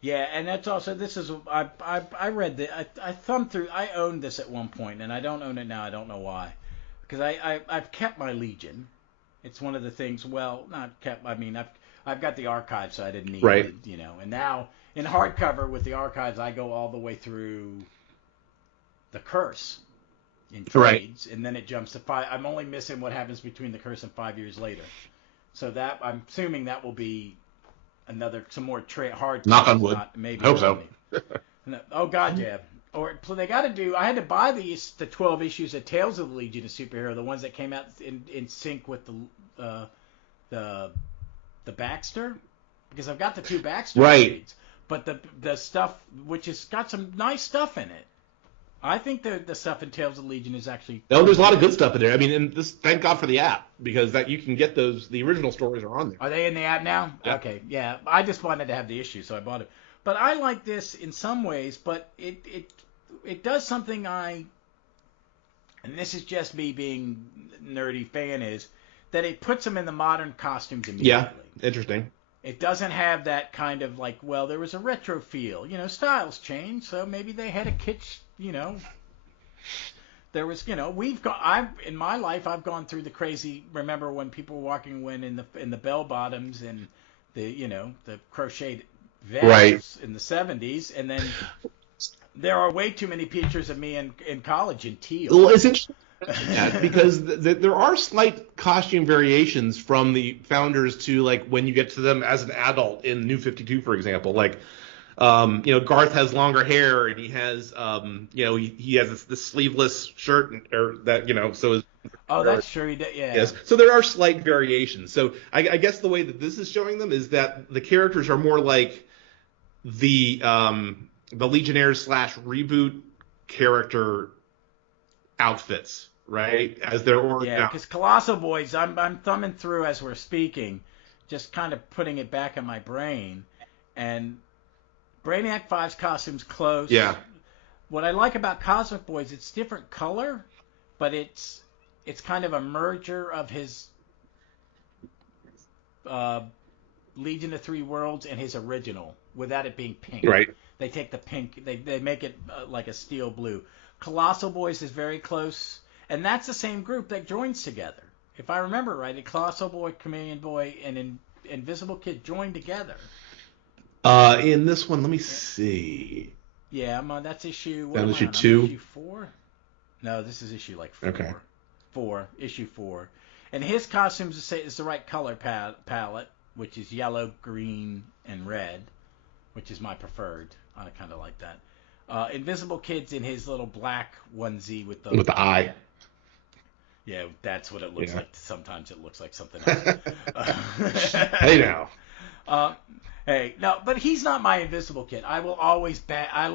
Yeah, and that's also, this is, I read I thumbed through, I owned this at one point, and I don't own it now. I don't know why, because I've kept my Legion. It's one of the things. Well, not kept. I mean, I've got the archives, so I didn't need it, And now in hardcover with the archives, I go all the way through the Curse in trades, and then it jumps to 5. I'm only missing what happens between the Curse and 5 years later. So that I'm assuming that will be some more hard. Knock on wood. Maybe. I hope so. No, oh God, yeah. Or so they got to do. I had to buy the 12 issues of Tales of the Legion of Superhero, the ones that came out in sync with the Baxter, because I've got the 2 Baxter trades. But the stuff, which has got some nice stuff in it. I think the stuff in Tales of the Legion is actually. No, there's a lot of good stuff in there. I mean, and thank God for the app, because that you can get those. The original stories are on there. Are they in the app now? Yeah. Okay, yeah. I just wanted to have the issue, so I bought it. But I like this in some ways, but it does something and this is just me being nerdy fan, is that it puts them in the modern costumes immediately. Yeah, interesting. It doesn't have that kind of like, well, there was a retro feel. Styles change, so maybe they had a kitsch, There was, in my life, I've gone through the crazy. Remember when people were walking in the bell bottoms and the crocheted vests in the 70s, and then there are way too many pictures of me in college in teal. Well, it's interesting because there are slight costume variations from the founders to like when you get to them as an adult in New 52, for example. Like, Garth has longer hair and he has, he has this sleeveless shirt so. Oh, that's true. He did, yeah. Yes. So there are slight variations. So I guess the way that this is showing them is that the characters are more like the Legionnaires / reboot character outfits, right? As they're yeah, because Colossal Boys, I'm thumbing through as we're speaking, just kind of putting it back in my brain, and Brainiac 5's costume's close. Yeah. What I like about Cosmic Boys, it's different color, but it's kind of a merger of his Legion of Three Worlds and his original, without it being pink. Right. They take the pink, they make it like a steel blue. Colossal Boys is very close, and that's the same group that joins together. If I remember right, the Colossal Boy, Chameleon Boy, and Invisible Kid join together. In this one, let me see. Yeah, that's issue. That issue 2. Issue 4. No, this is issue 4. Okay. Issue 4, and his costumes is the right color palette, which is yellow, green, and red, which is my preferred. I kind of like that. Invisible Kid's in his little black onesie with the eye. Yeah, that's what it looks like. Sometimes it looks like something else. Hey now. Hey, no, but he's not my Invisible Kid. I will always bet. I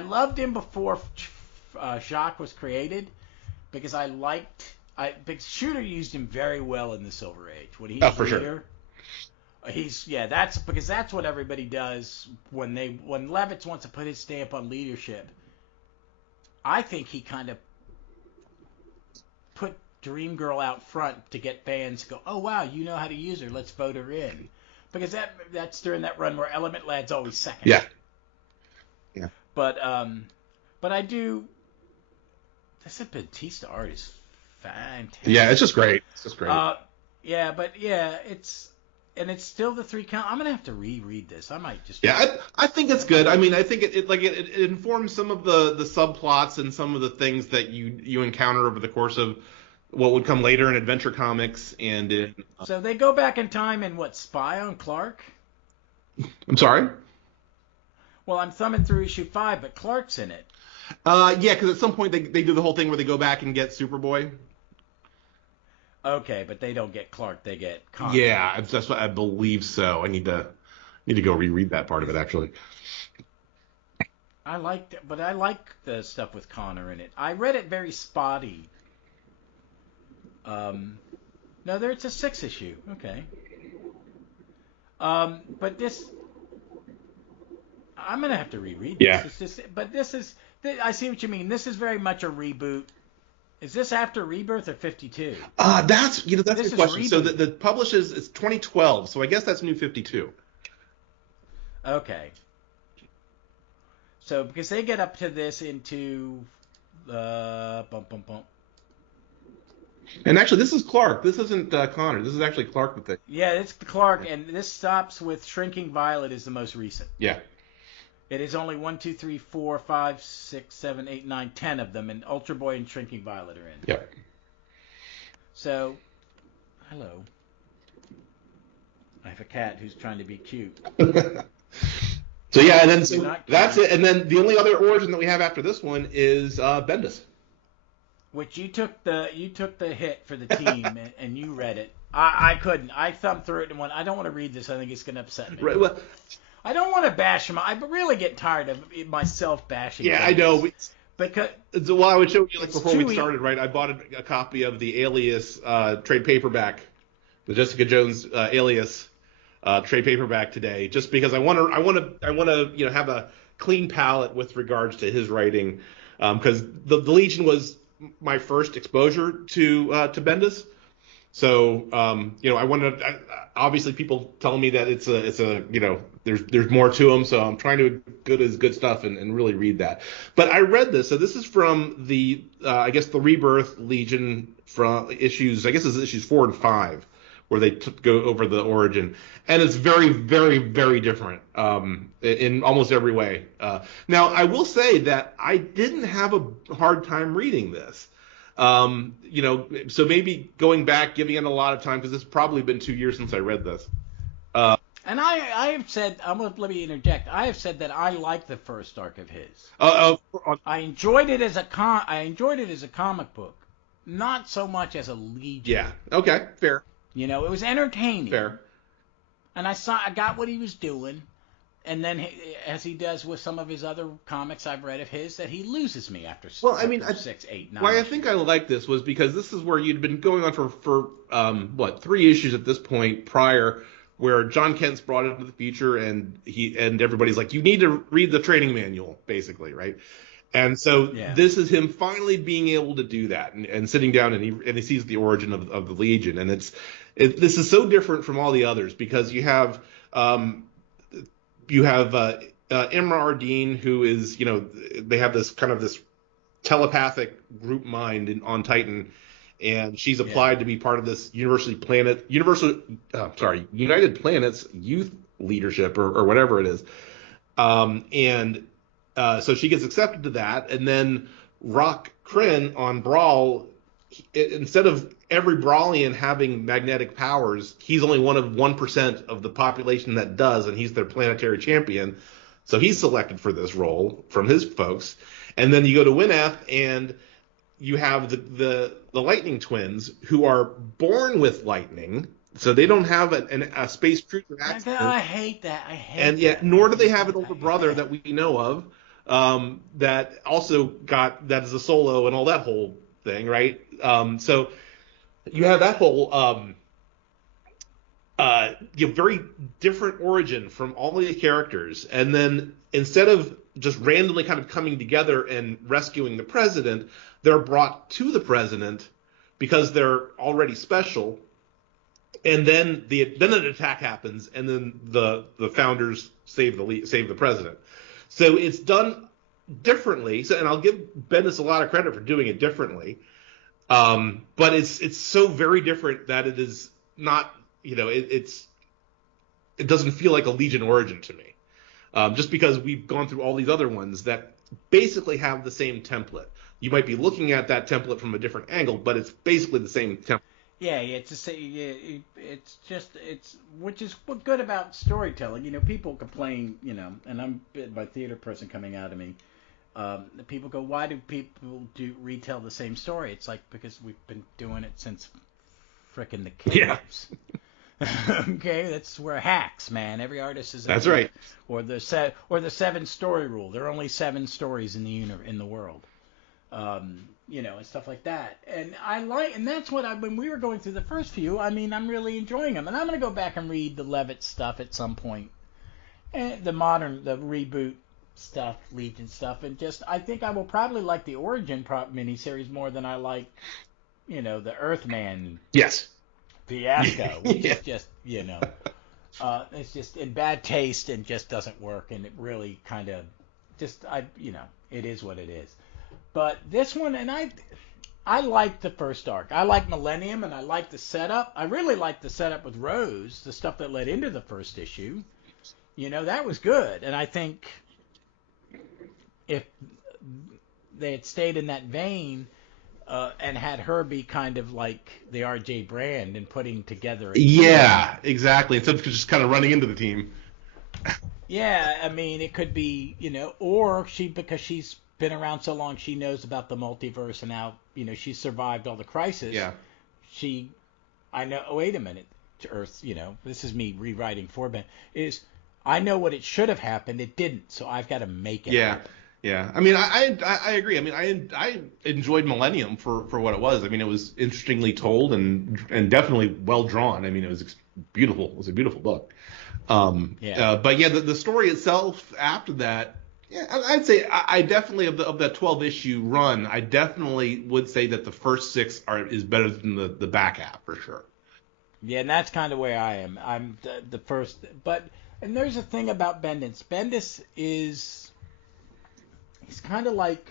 loved him before Jacques was created, because because Shooter used him very well in the Silver Age. When he's for leader, sure. That's because that's what everybody does when Levitz wants to put his stamp on leadership. I think he kind of put Dream Girl out front to get fans to go, oh wow, you know how to use her, let's vote her in. Because that's during that run where Element Lad's always second. Yeah. Yeah. But I do. This Batista art is fantastic. Yeah, it's just great. It's just great. It's still the 3 count. I'm gonna have to reread this. I might just. Yeah, I think it's good. I mean, I think it informs some of the subplots and some of the things that you encounter over the course of what would come later in Adventure Comics and in. So they go back in time and spy on Clark? I'm sorry? Well, I'm thumbing through issue 5, but Clark's in it. Yeah, because at some point they do the whole thing where they go back and get Superboy. Okay, but they don't get Clark; they get Connor. Yeah, that's what I believe so. I need to go reread that part of it actually. I like the stuff with Connor in it. I read it very spotty. No, it's a 6 issue. Okay. But this, I'm gonna have to reread this. Yeah. I see what you mean. This is very much a reboot. Is this after Rebirth or 52? That's a good question. Reboot. So the publishes it's 2012. So I guess that's New 52. Okay. So because they get up to this into And actually, this is Clark. This isn't Connor. This is actually Clark with it. Yeah, it's Clark, and this stops with Shrinking Violet is the most recent. Yeah. It is only 1, 2, 3, 4, 5, 6, 7, 8, 9, 10 of them, and Ultra Boy and Shrinking Violet are in. Yep. So, hello. I have a cat who's trying to be cute. So yeah, and then that's it. And then the only other origin that we have after this one is Bendis. Which you took the hit for the team and you read it. I couldn't. I thumbed through it and went, I don't want to read this. I think it's going to upset me. Right, well, I don't want to bash him. I really get tired of myself bashing. Yeah, Bendis. I know. Because well, I would show you before we started, right? I bought a copy of the Alias trade paperback, the Jessica Jones Alias trade paperback today, just because I want to have a clean palette with regards to his writing, because the Legion was my first exposure to Bendis. So I wanted obviously people telling me that it's a there's more to him, so I'm trying to good stuff and really read that. But I read this, so this is from the I guess the Rebirth Legion from issues 4 and 5, where they go over the origin, and it's very, very, very different in almost every way. Now I will say that I didn't have a hard time reading this. So maybe going back, giving it a lot of time, because it's probably been 2 years since I read this. And I have said, let me interject. I have said that I like the first arc of his. I enjoyed it as a comic book, not so much as a Legion. Yeah. Okay. Fair. It was entertaining. Fair. And I got what he was doing. And then, as he does with some of his other comics I've read of his, that he loses me after 6, 8, 9. Why I think I like this was because this is where you'd been going on for 3 issues at this point prior, where John Kent's brought into the future, and everybody's like, you need to read the training manual, basically, right? And so This is him finally being able to do that, and sitting down, and he sees the origin of the Legion, and this is so different from all the others, because you have Imra Ardeen, who is, they have this kind of this telepathic group mind on Titan, and she's applied to be part of this United Planets youth leadership or whatever it is. So she gets accepted to that, and then Rock Kryn on Brawl, instead of every Brawlian having magnetic powers, he's only one of 1% of the population that does, and he's their planetary champion. So he's selected for this role from his folks. And then you go to Winnath, and you have the Lightning Twins, who are born with lightning, so they don't have a space cruiser accident. I hate that. Nor do they have an older brother that we know of, that also that is a solo and all that whole thing, right? So you have that whole very different origin from all of the characters, and then instead of just randomly kind of coming together and rescuing the president, they're brought to the president because they're already special, and then an attack happens, and then the founders save the president. So it's done differently. So, and I'll give Bendis a lot of credit for doing it differently. But it's so very different that it is not, it doesn't feel like a Legion origin to me. Just because we've gone through all these other ones that basically have the same template. You might be looking at that template from a different angle, but it's basically the same template. Yeah, it's which is what good about storytelling. People complain, and I'm my theater person coming out of me. People go, why do people retell the same story? It's like, because we've been doing it since frickin' the caves. Yeah. Okay, that's where hacks, man. Every artist is. That's right. Or the 7-story rule. There are only 7 stories in the world. And stuff like that. And and that's what when we were going through the first few, I'm really enjoying them. And I'm going to go back and read the Levitt stuff at some point. And the reboot stuff, Legion stuff. And I think I will probably like the Origin miniseries more than I like, the Earthman. Yes. Fiasco, which is just, it's just in bad taste and just doesn't work. And it really kind of it is what it is. But this one, and I like the first arc. I like Millennium, and I like the setup. I really like the setup with Rose, the stuff that led into the first issue. That was good. And I think if they had stayed in that vein, and had her be kind of like the R.J. Brand and putting together a team. Yeah, exactly. Instead of just kind of running into the team. Yeah, I mean, it could be, or because she's been around so long, she knows about the multiverse and how, she's survived all the crisis. Yeah. I know, oh, wait a minute, Earth, this is me rewriting for Ben, I know what it should have happened, it didn't, so I've got to make it happen. Yeah. I mean, I agree. I mean, I enjoyed Millennium for what it was. I mean, it was interestingly told and definitely well drawn. I mean, it was beautiful. It was a beautiful book. But yeah, the story itself after that, yeah, I'd say I definitely of that 12 issue run, I definitely would say that the first 6 is better than the back half for sure. Yeah, and that's kind of where I am. I'm the first, and there's a thing about Bendis. Bendis he's kind of like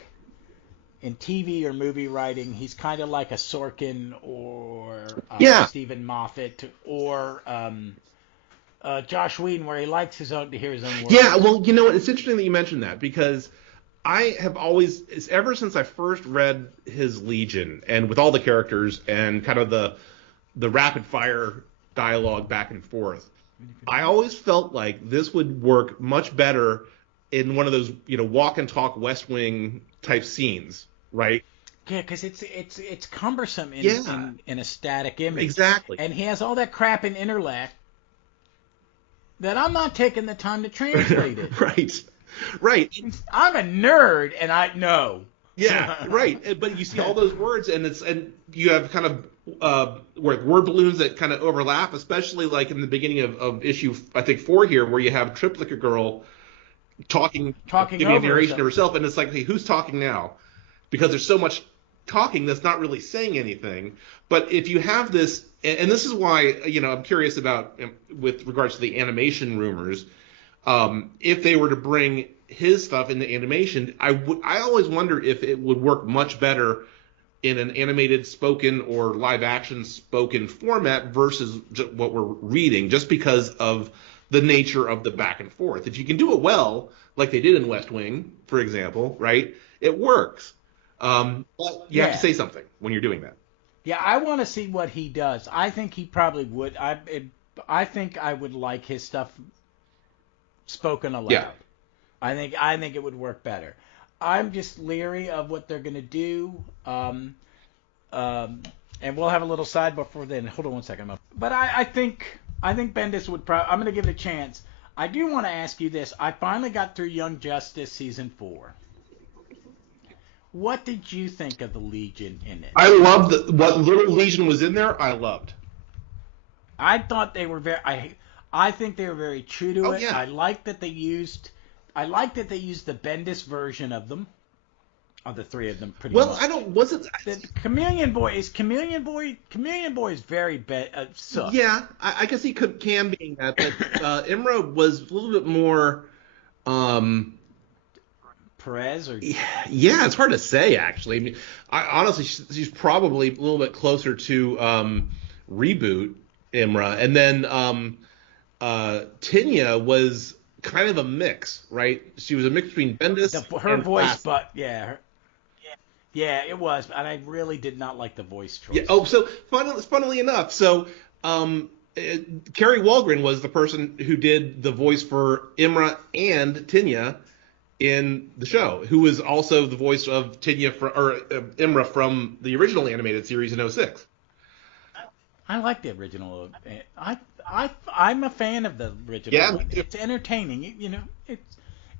in TV or movie writing. He's kind of like a Sorkin or Stephen Moffat or Josh Whedon, where he likes to hear his own words. Yeah, well, you know what? It's interesting that you mentioned that because I have always, ever since I first read his Legion and with all the characters and kind of the rapid fire dialogue back and forth, I always felt like this would work much better in one of those, walk and talk West Wing type scenes, right? Yeah, because it's cumbersome in a static image. Exactly. And he has all that crap in interlac that I'm not taking the time to translate it. Right. I'm a nerd, and I know. Yeah, right. But you see all those words, and you have kind of word balloons that kind of overlap, especially like in the beginning of issue, I think 4 here, where you have Triplicate Girl talking giving a narration of herself, and it's like, hey, who's talking now? Because there's so much talking that's not really saying anything. But if you have this, and this is why I'm curious about with regards to the animation rumors, if they were to bring his stuff into animation, I always wonder if it would work much better in an animated spoken or live action spoken format versus what we're reading, just because of the nature of the back and forth. If you can do it well, like they did in West Wing, for example, right, it works. But you have to say something when you're doing that. Yeah, I want to see what he does. I think he probably would. I think I would like his stuff spoken aloud. Yeah. I think it would work better. I'm just leery of what they're going to do. And we'll have a little side before then. Hold on one second. But I think Bendis would probably... I'm going to give it a chance. I do want to ask you this. I finally got through Young Justice Season 4. What did you think of the Legion in it? I loved what little Legion was in there. I loved. I thought they were very... I think they were very true to it. Yeah. I like that they used the Bendis version of them. Of the 3 of them, pretty much. The Chameleon Boy is very suck. Yeah, I guess he can be that, but Imra was a little bit more Perez or yeah, it's hard to say actually. I mean, honestly, she's probably a little bit closer to reboot Imra, and then Tinya was kind of a mix, right? She was a mix between Bendis and voice, Plastic. but yeah, it was, and I really did not like the voice choice. Yeah. Oh, so funnily enough, so Carrie Walgren was the person who did the voice for Imra and Tinya in the show, who was also the voice of Tinya Imra from the original animated series in 06. I like the original. I'm a fan of the original. Yeah, it's entertaining.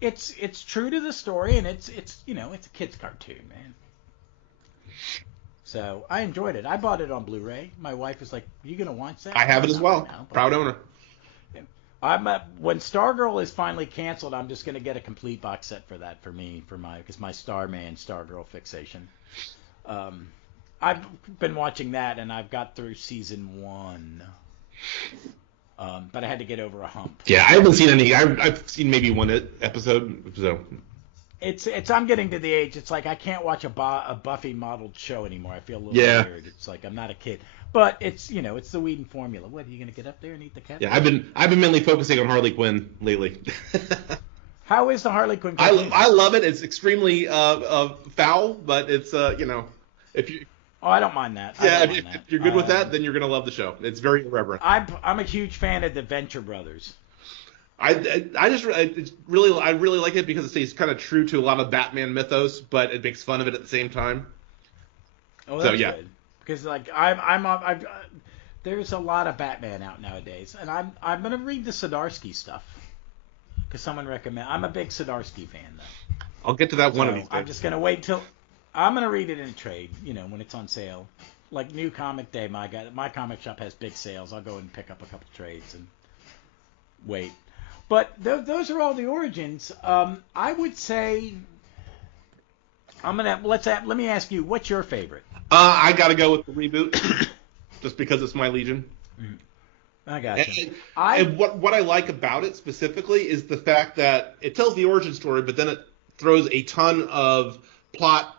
It's true to the story, and it's a kid's cartoon, man. So I enjoyed it. I bought it on Blu-ray. My wife was like, "You gonna watch that?" I have it as well. Proud owner. When Stargirl is finally canceled, I'm just gonna get a complete box set for that because my Stargirl fixation. I've been watching that, and I've got through season 1. But I had to get over a hump. Yeah, I haven't seen any. I've seen maybe one episode. So I'm getting to the age. It's like I can't watch a Buffy modeled show anymore. I feel a little weird. It's like I'm not a kid. But it's it's the Whedon formula. What, are you gonna get up there and eat the cat? Yeah, I've been mainly focusing on Harley Quinn lately. How is the Harley Quinn? I love it. It's extremely foul, but it's If you Oh, I don't mind that. yeah, I don't if, mind if that. you're good with that, then you're gonna love the show. It's very irreverent. I'm a huge fan of the Venture Brothers. I really like it because it stays kind of true to a lot of Batman mythos, but it makes fun of it at the same time. Oh, So that's yeah, good. Because like there's a lot of Batman out nowadays, and I'm gonna read the Zdarsky stuff because someone recommended. I'm a big Zdarsky fan though. I'll get to that one of these So days. I'm just gonna wait till I'm gonna read it in a trade. When it's on sale. Like New Comic Day, my comic shop has big sales. I'll go and pick up a couple trades and wait. But those are all the origins. I would say let me ask you, what's your favorite? I gotta go with the reboot, just because it's my Legion. I got you. And what I like about it specifically is the fact that it tells the origin story, but then it throws a ton of plot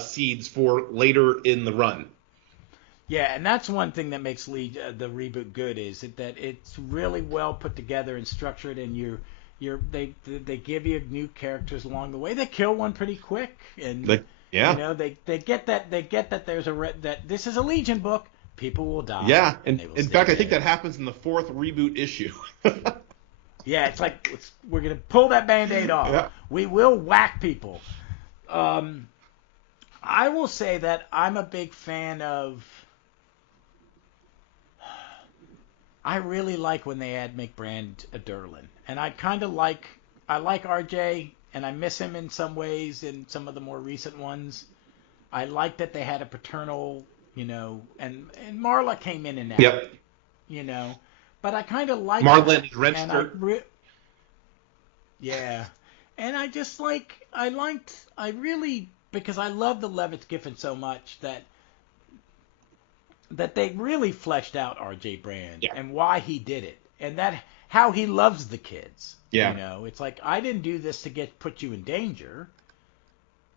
seeds for later in the run. Yeah, and that's one thing that makes the reboot good is that it's really well put together and structured, and they give you new characters along the way. They kill one pretty quick, and they get that there's that this is a Legion book. People will die. Yeah, and in fact, I think that happens in the 4th reboot issue. Yeah, it's like we're gonna pull that Band-Aid off. Yeah. We will whack people. I will say that I'm a big fan of. I really like when they make Brand a Durlin, and I like RJ, and I miss him in some ways in some of the more recent ones. I like that they had a paternal, and Marla came in and out, Yep. but I kind of like Marla and his wrench and skirt. yeah, and I really because I love the Levitz Giffen so much that they really fleshed out R.J. Brand and why he did it, and that how he loves the kids. Yeah. It's like I didn't do this to put you in danger.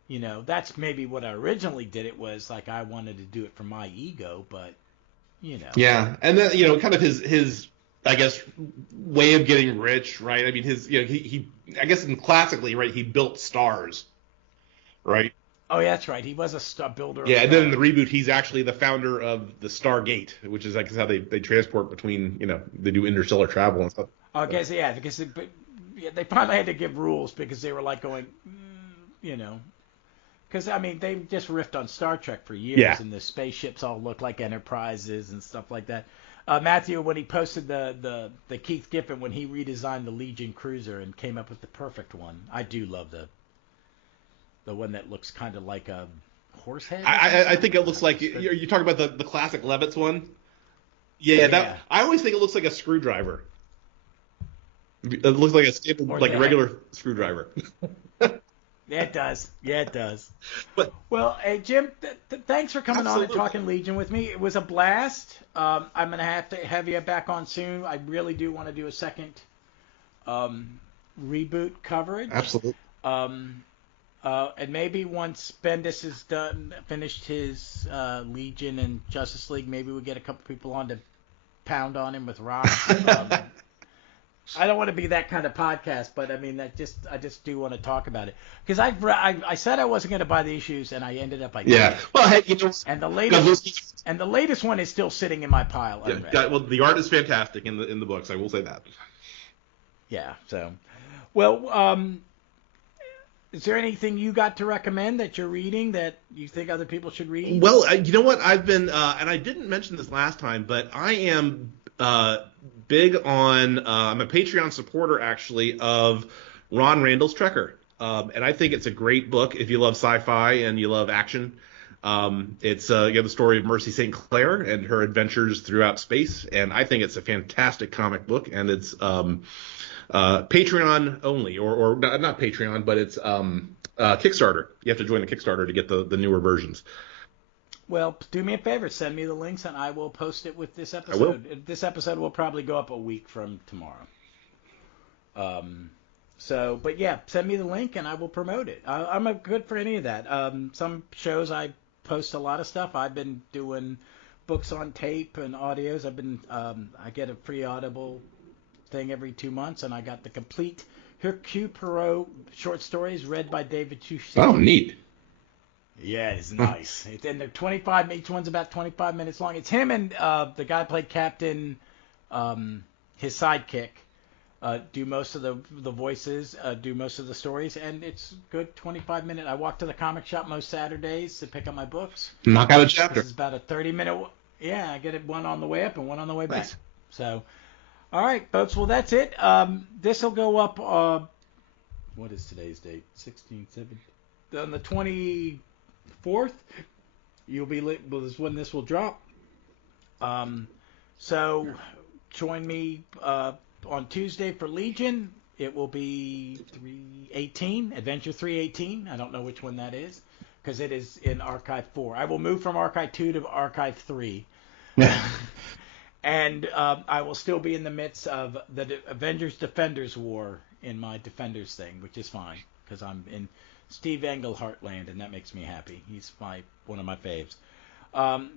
That's maybe what I originally did. It was like I wanted to do it for my ego, but Yeah, and then kind of his I guess way of getting rich, right? I mean, his he I guess classically, right? He built stars, right? Oh, yeah, that's right. He was a star builder. Yeah, and then in the reboot, he's actually the founder of the Stargate, which is how they transport between, they do interstellar travel and stuff. I guess, yeah, because they finally had to give rules because they were like going, because I mean they just riffed on Star Trek for years, and the spaceships all look like Enterprises and stuff like that. Matthew, when he posted the Keith Giffen when he redesigned the Legion cruiser and came up with the perfect one, I do love the one that looks kind of like a horse head. I think it looks like you're talking about the classic Levitz one. Yeah, that I always think it looks like a screwdriver. It looks like a standard, like a regular screwdriver. Yeah, it does. Yeah, it does. But, well, hey Jim, thanks for coming on and absolutely. talking Legion with me. It was a blast. I'm gonna have to have you back on soon. I really do want to do a second reboot coverage. Absolutely. And maybe once Bendis is finished his Legion and Justice League, maybe we get a couple people on to pound on him with rocks. I don't want to be that kind of podcast, but I mean, I just do want to talk about it because I said I wasn't going to buy the issues, and I ended up. Yeah. Well, hey, and the latest one is still sitting in my pile. Yeah. Well, the art is fantastic in the books. I will say that. Yeah. So, well, is there anything you got to recommend that you're reading that you think other people should read? Well, you know what? I've been, and I didn't mention this last time, but I am big on, I'm a Patreon supporter, actually, of Ron Randall's Trekker. And I think it's a great book if you love sci-fi and you love action. It's the story of Mercy St. Clair and her adventures throughout space. And I think it's a fantastic comic book. And it's Patreon only, or not Patreon, but it's Kickstarter. You have to join the Kickstarter to get the newer versions. Well, do me a favor, send me the links, and I will post it with this episode. I will. This episode will probably go up a week from tomorrow. But yeah, send me the link, and I will promote it. I'm good for any of that. Some shows I post a lot of stuff. I've been doing books on tape and audios. I get a free Audible thing every 2 months, and I got the complete Hercule Poirot short stories read by David Suchet. Oh, neat. Yeah, it's nice. And they're 25. Each one's about 25 minutes long. It's him and the guy who played Captain, his sidekick, do most of the voices, do most of the stories, and it's good 25-minute. I walk to the comic shop most Saturdays to pick up my books. Knock out a chapter. This is about a 30-minute. Yeah, I get it one on the way up and one on the way back. Nice. So, all right, folks. Well, that's it. This will go up. What is today's date? 16, 17. On the 24th, you'll be is when this will drop. So join me on Tuesday for Legion. It will be 318, Adventure 318. I don't know which one that is because it is in Archive 4. I will move from Archive 2 to Archive 3. And I will still be in the midst of the Avengers Defenders War in my Defenders thing, which is fine because I'm in Steve Englehart land, and that makes me happy. He's one of my faves.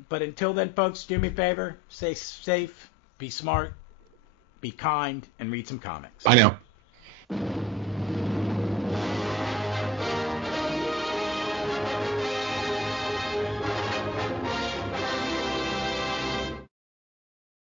But until then, folks, do me a favor. Stay safe, be smart, be kind, and read some comics. I know.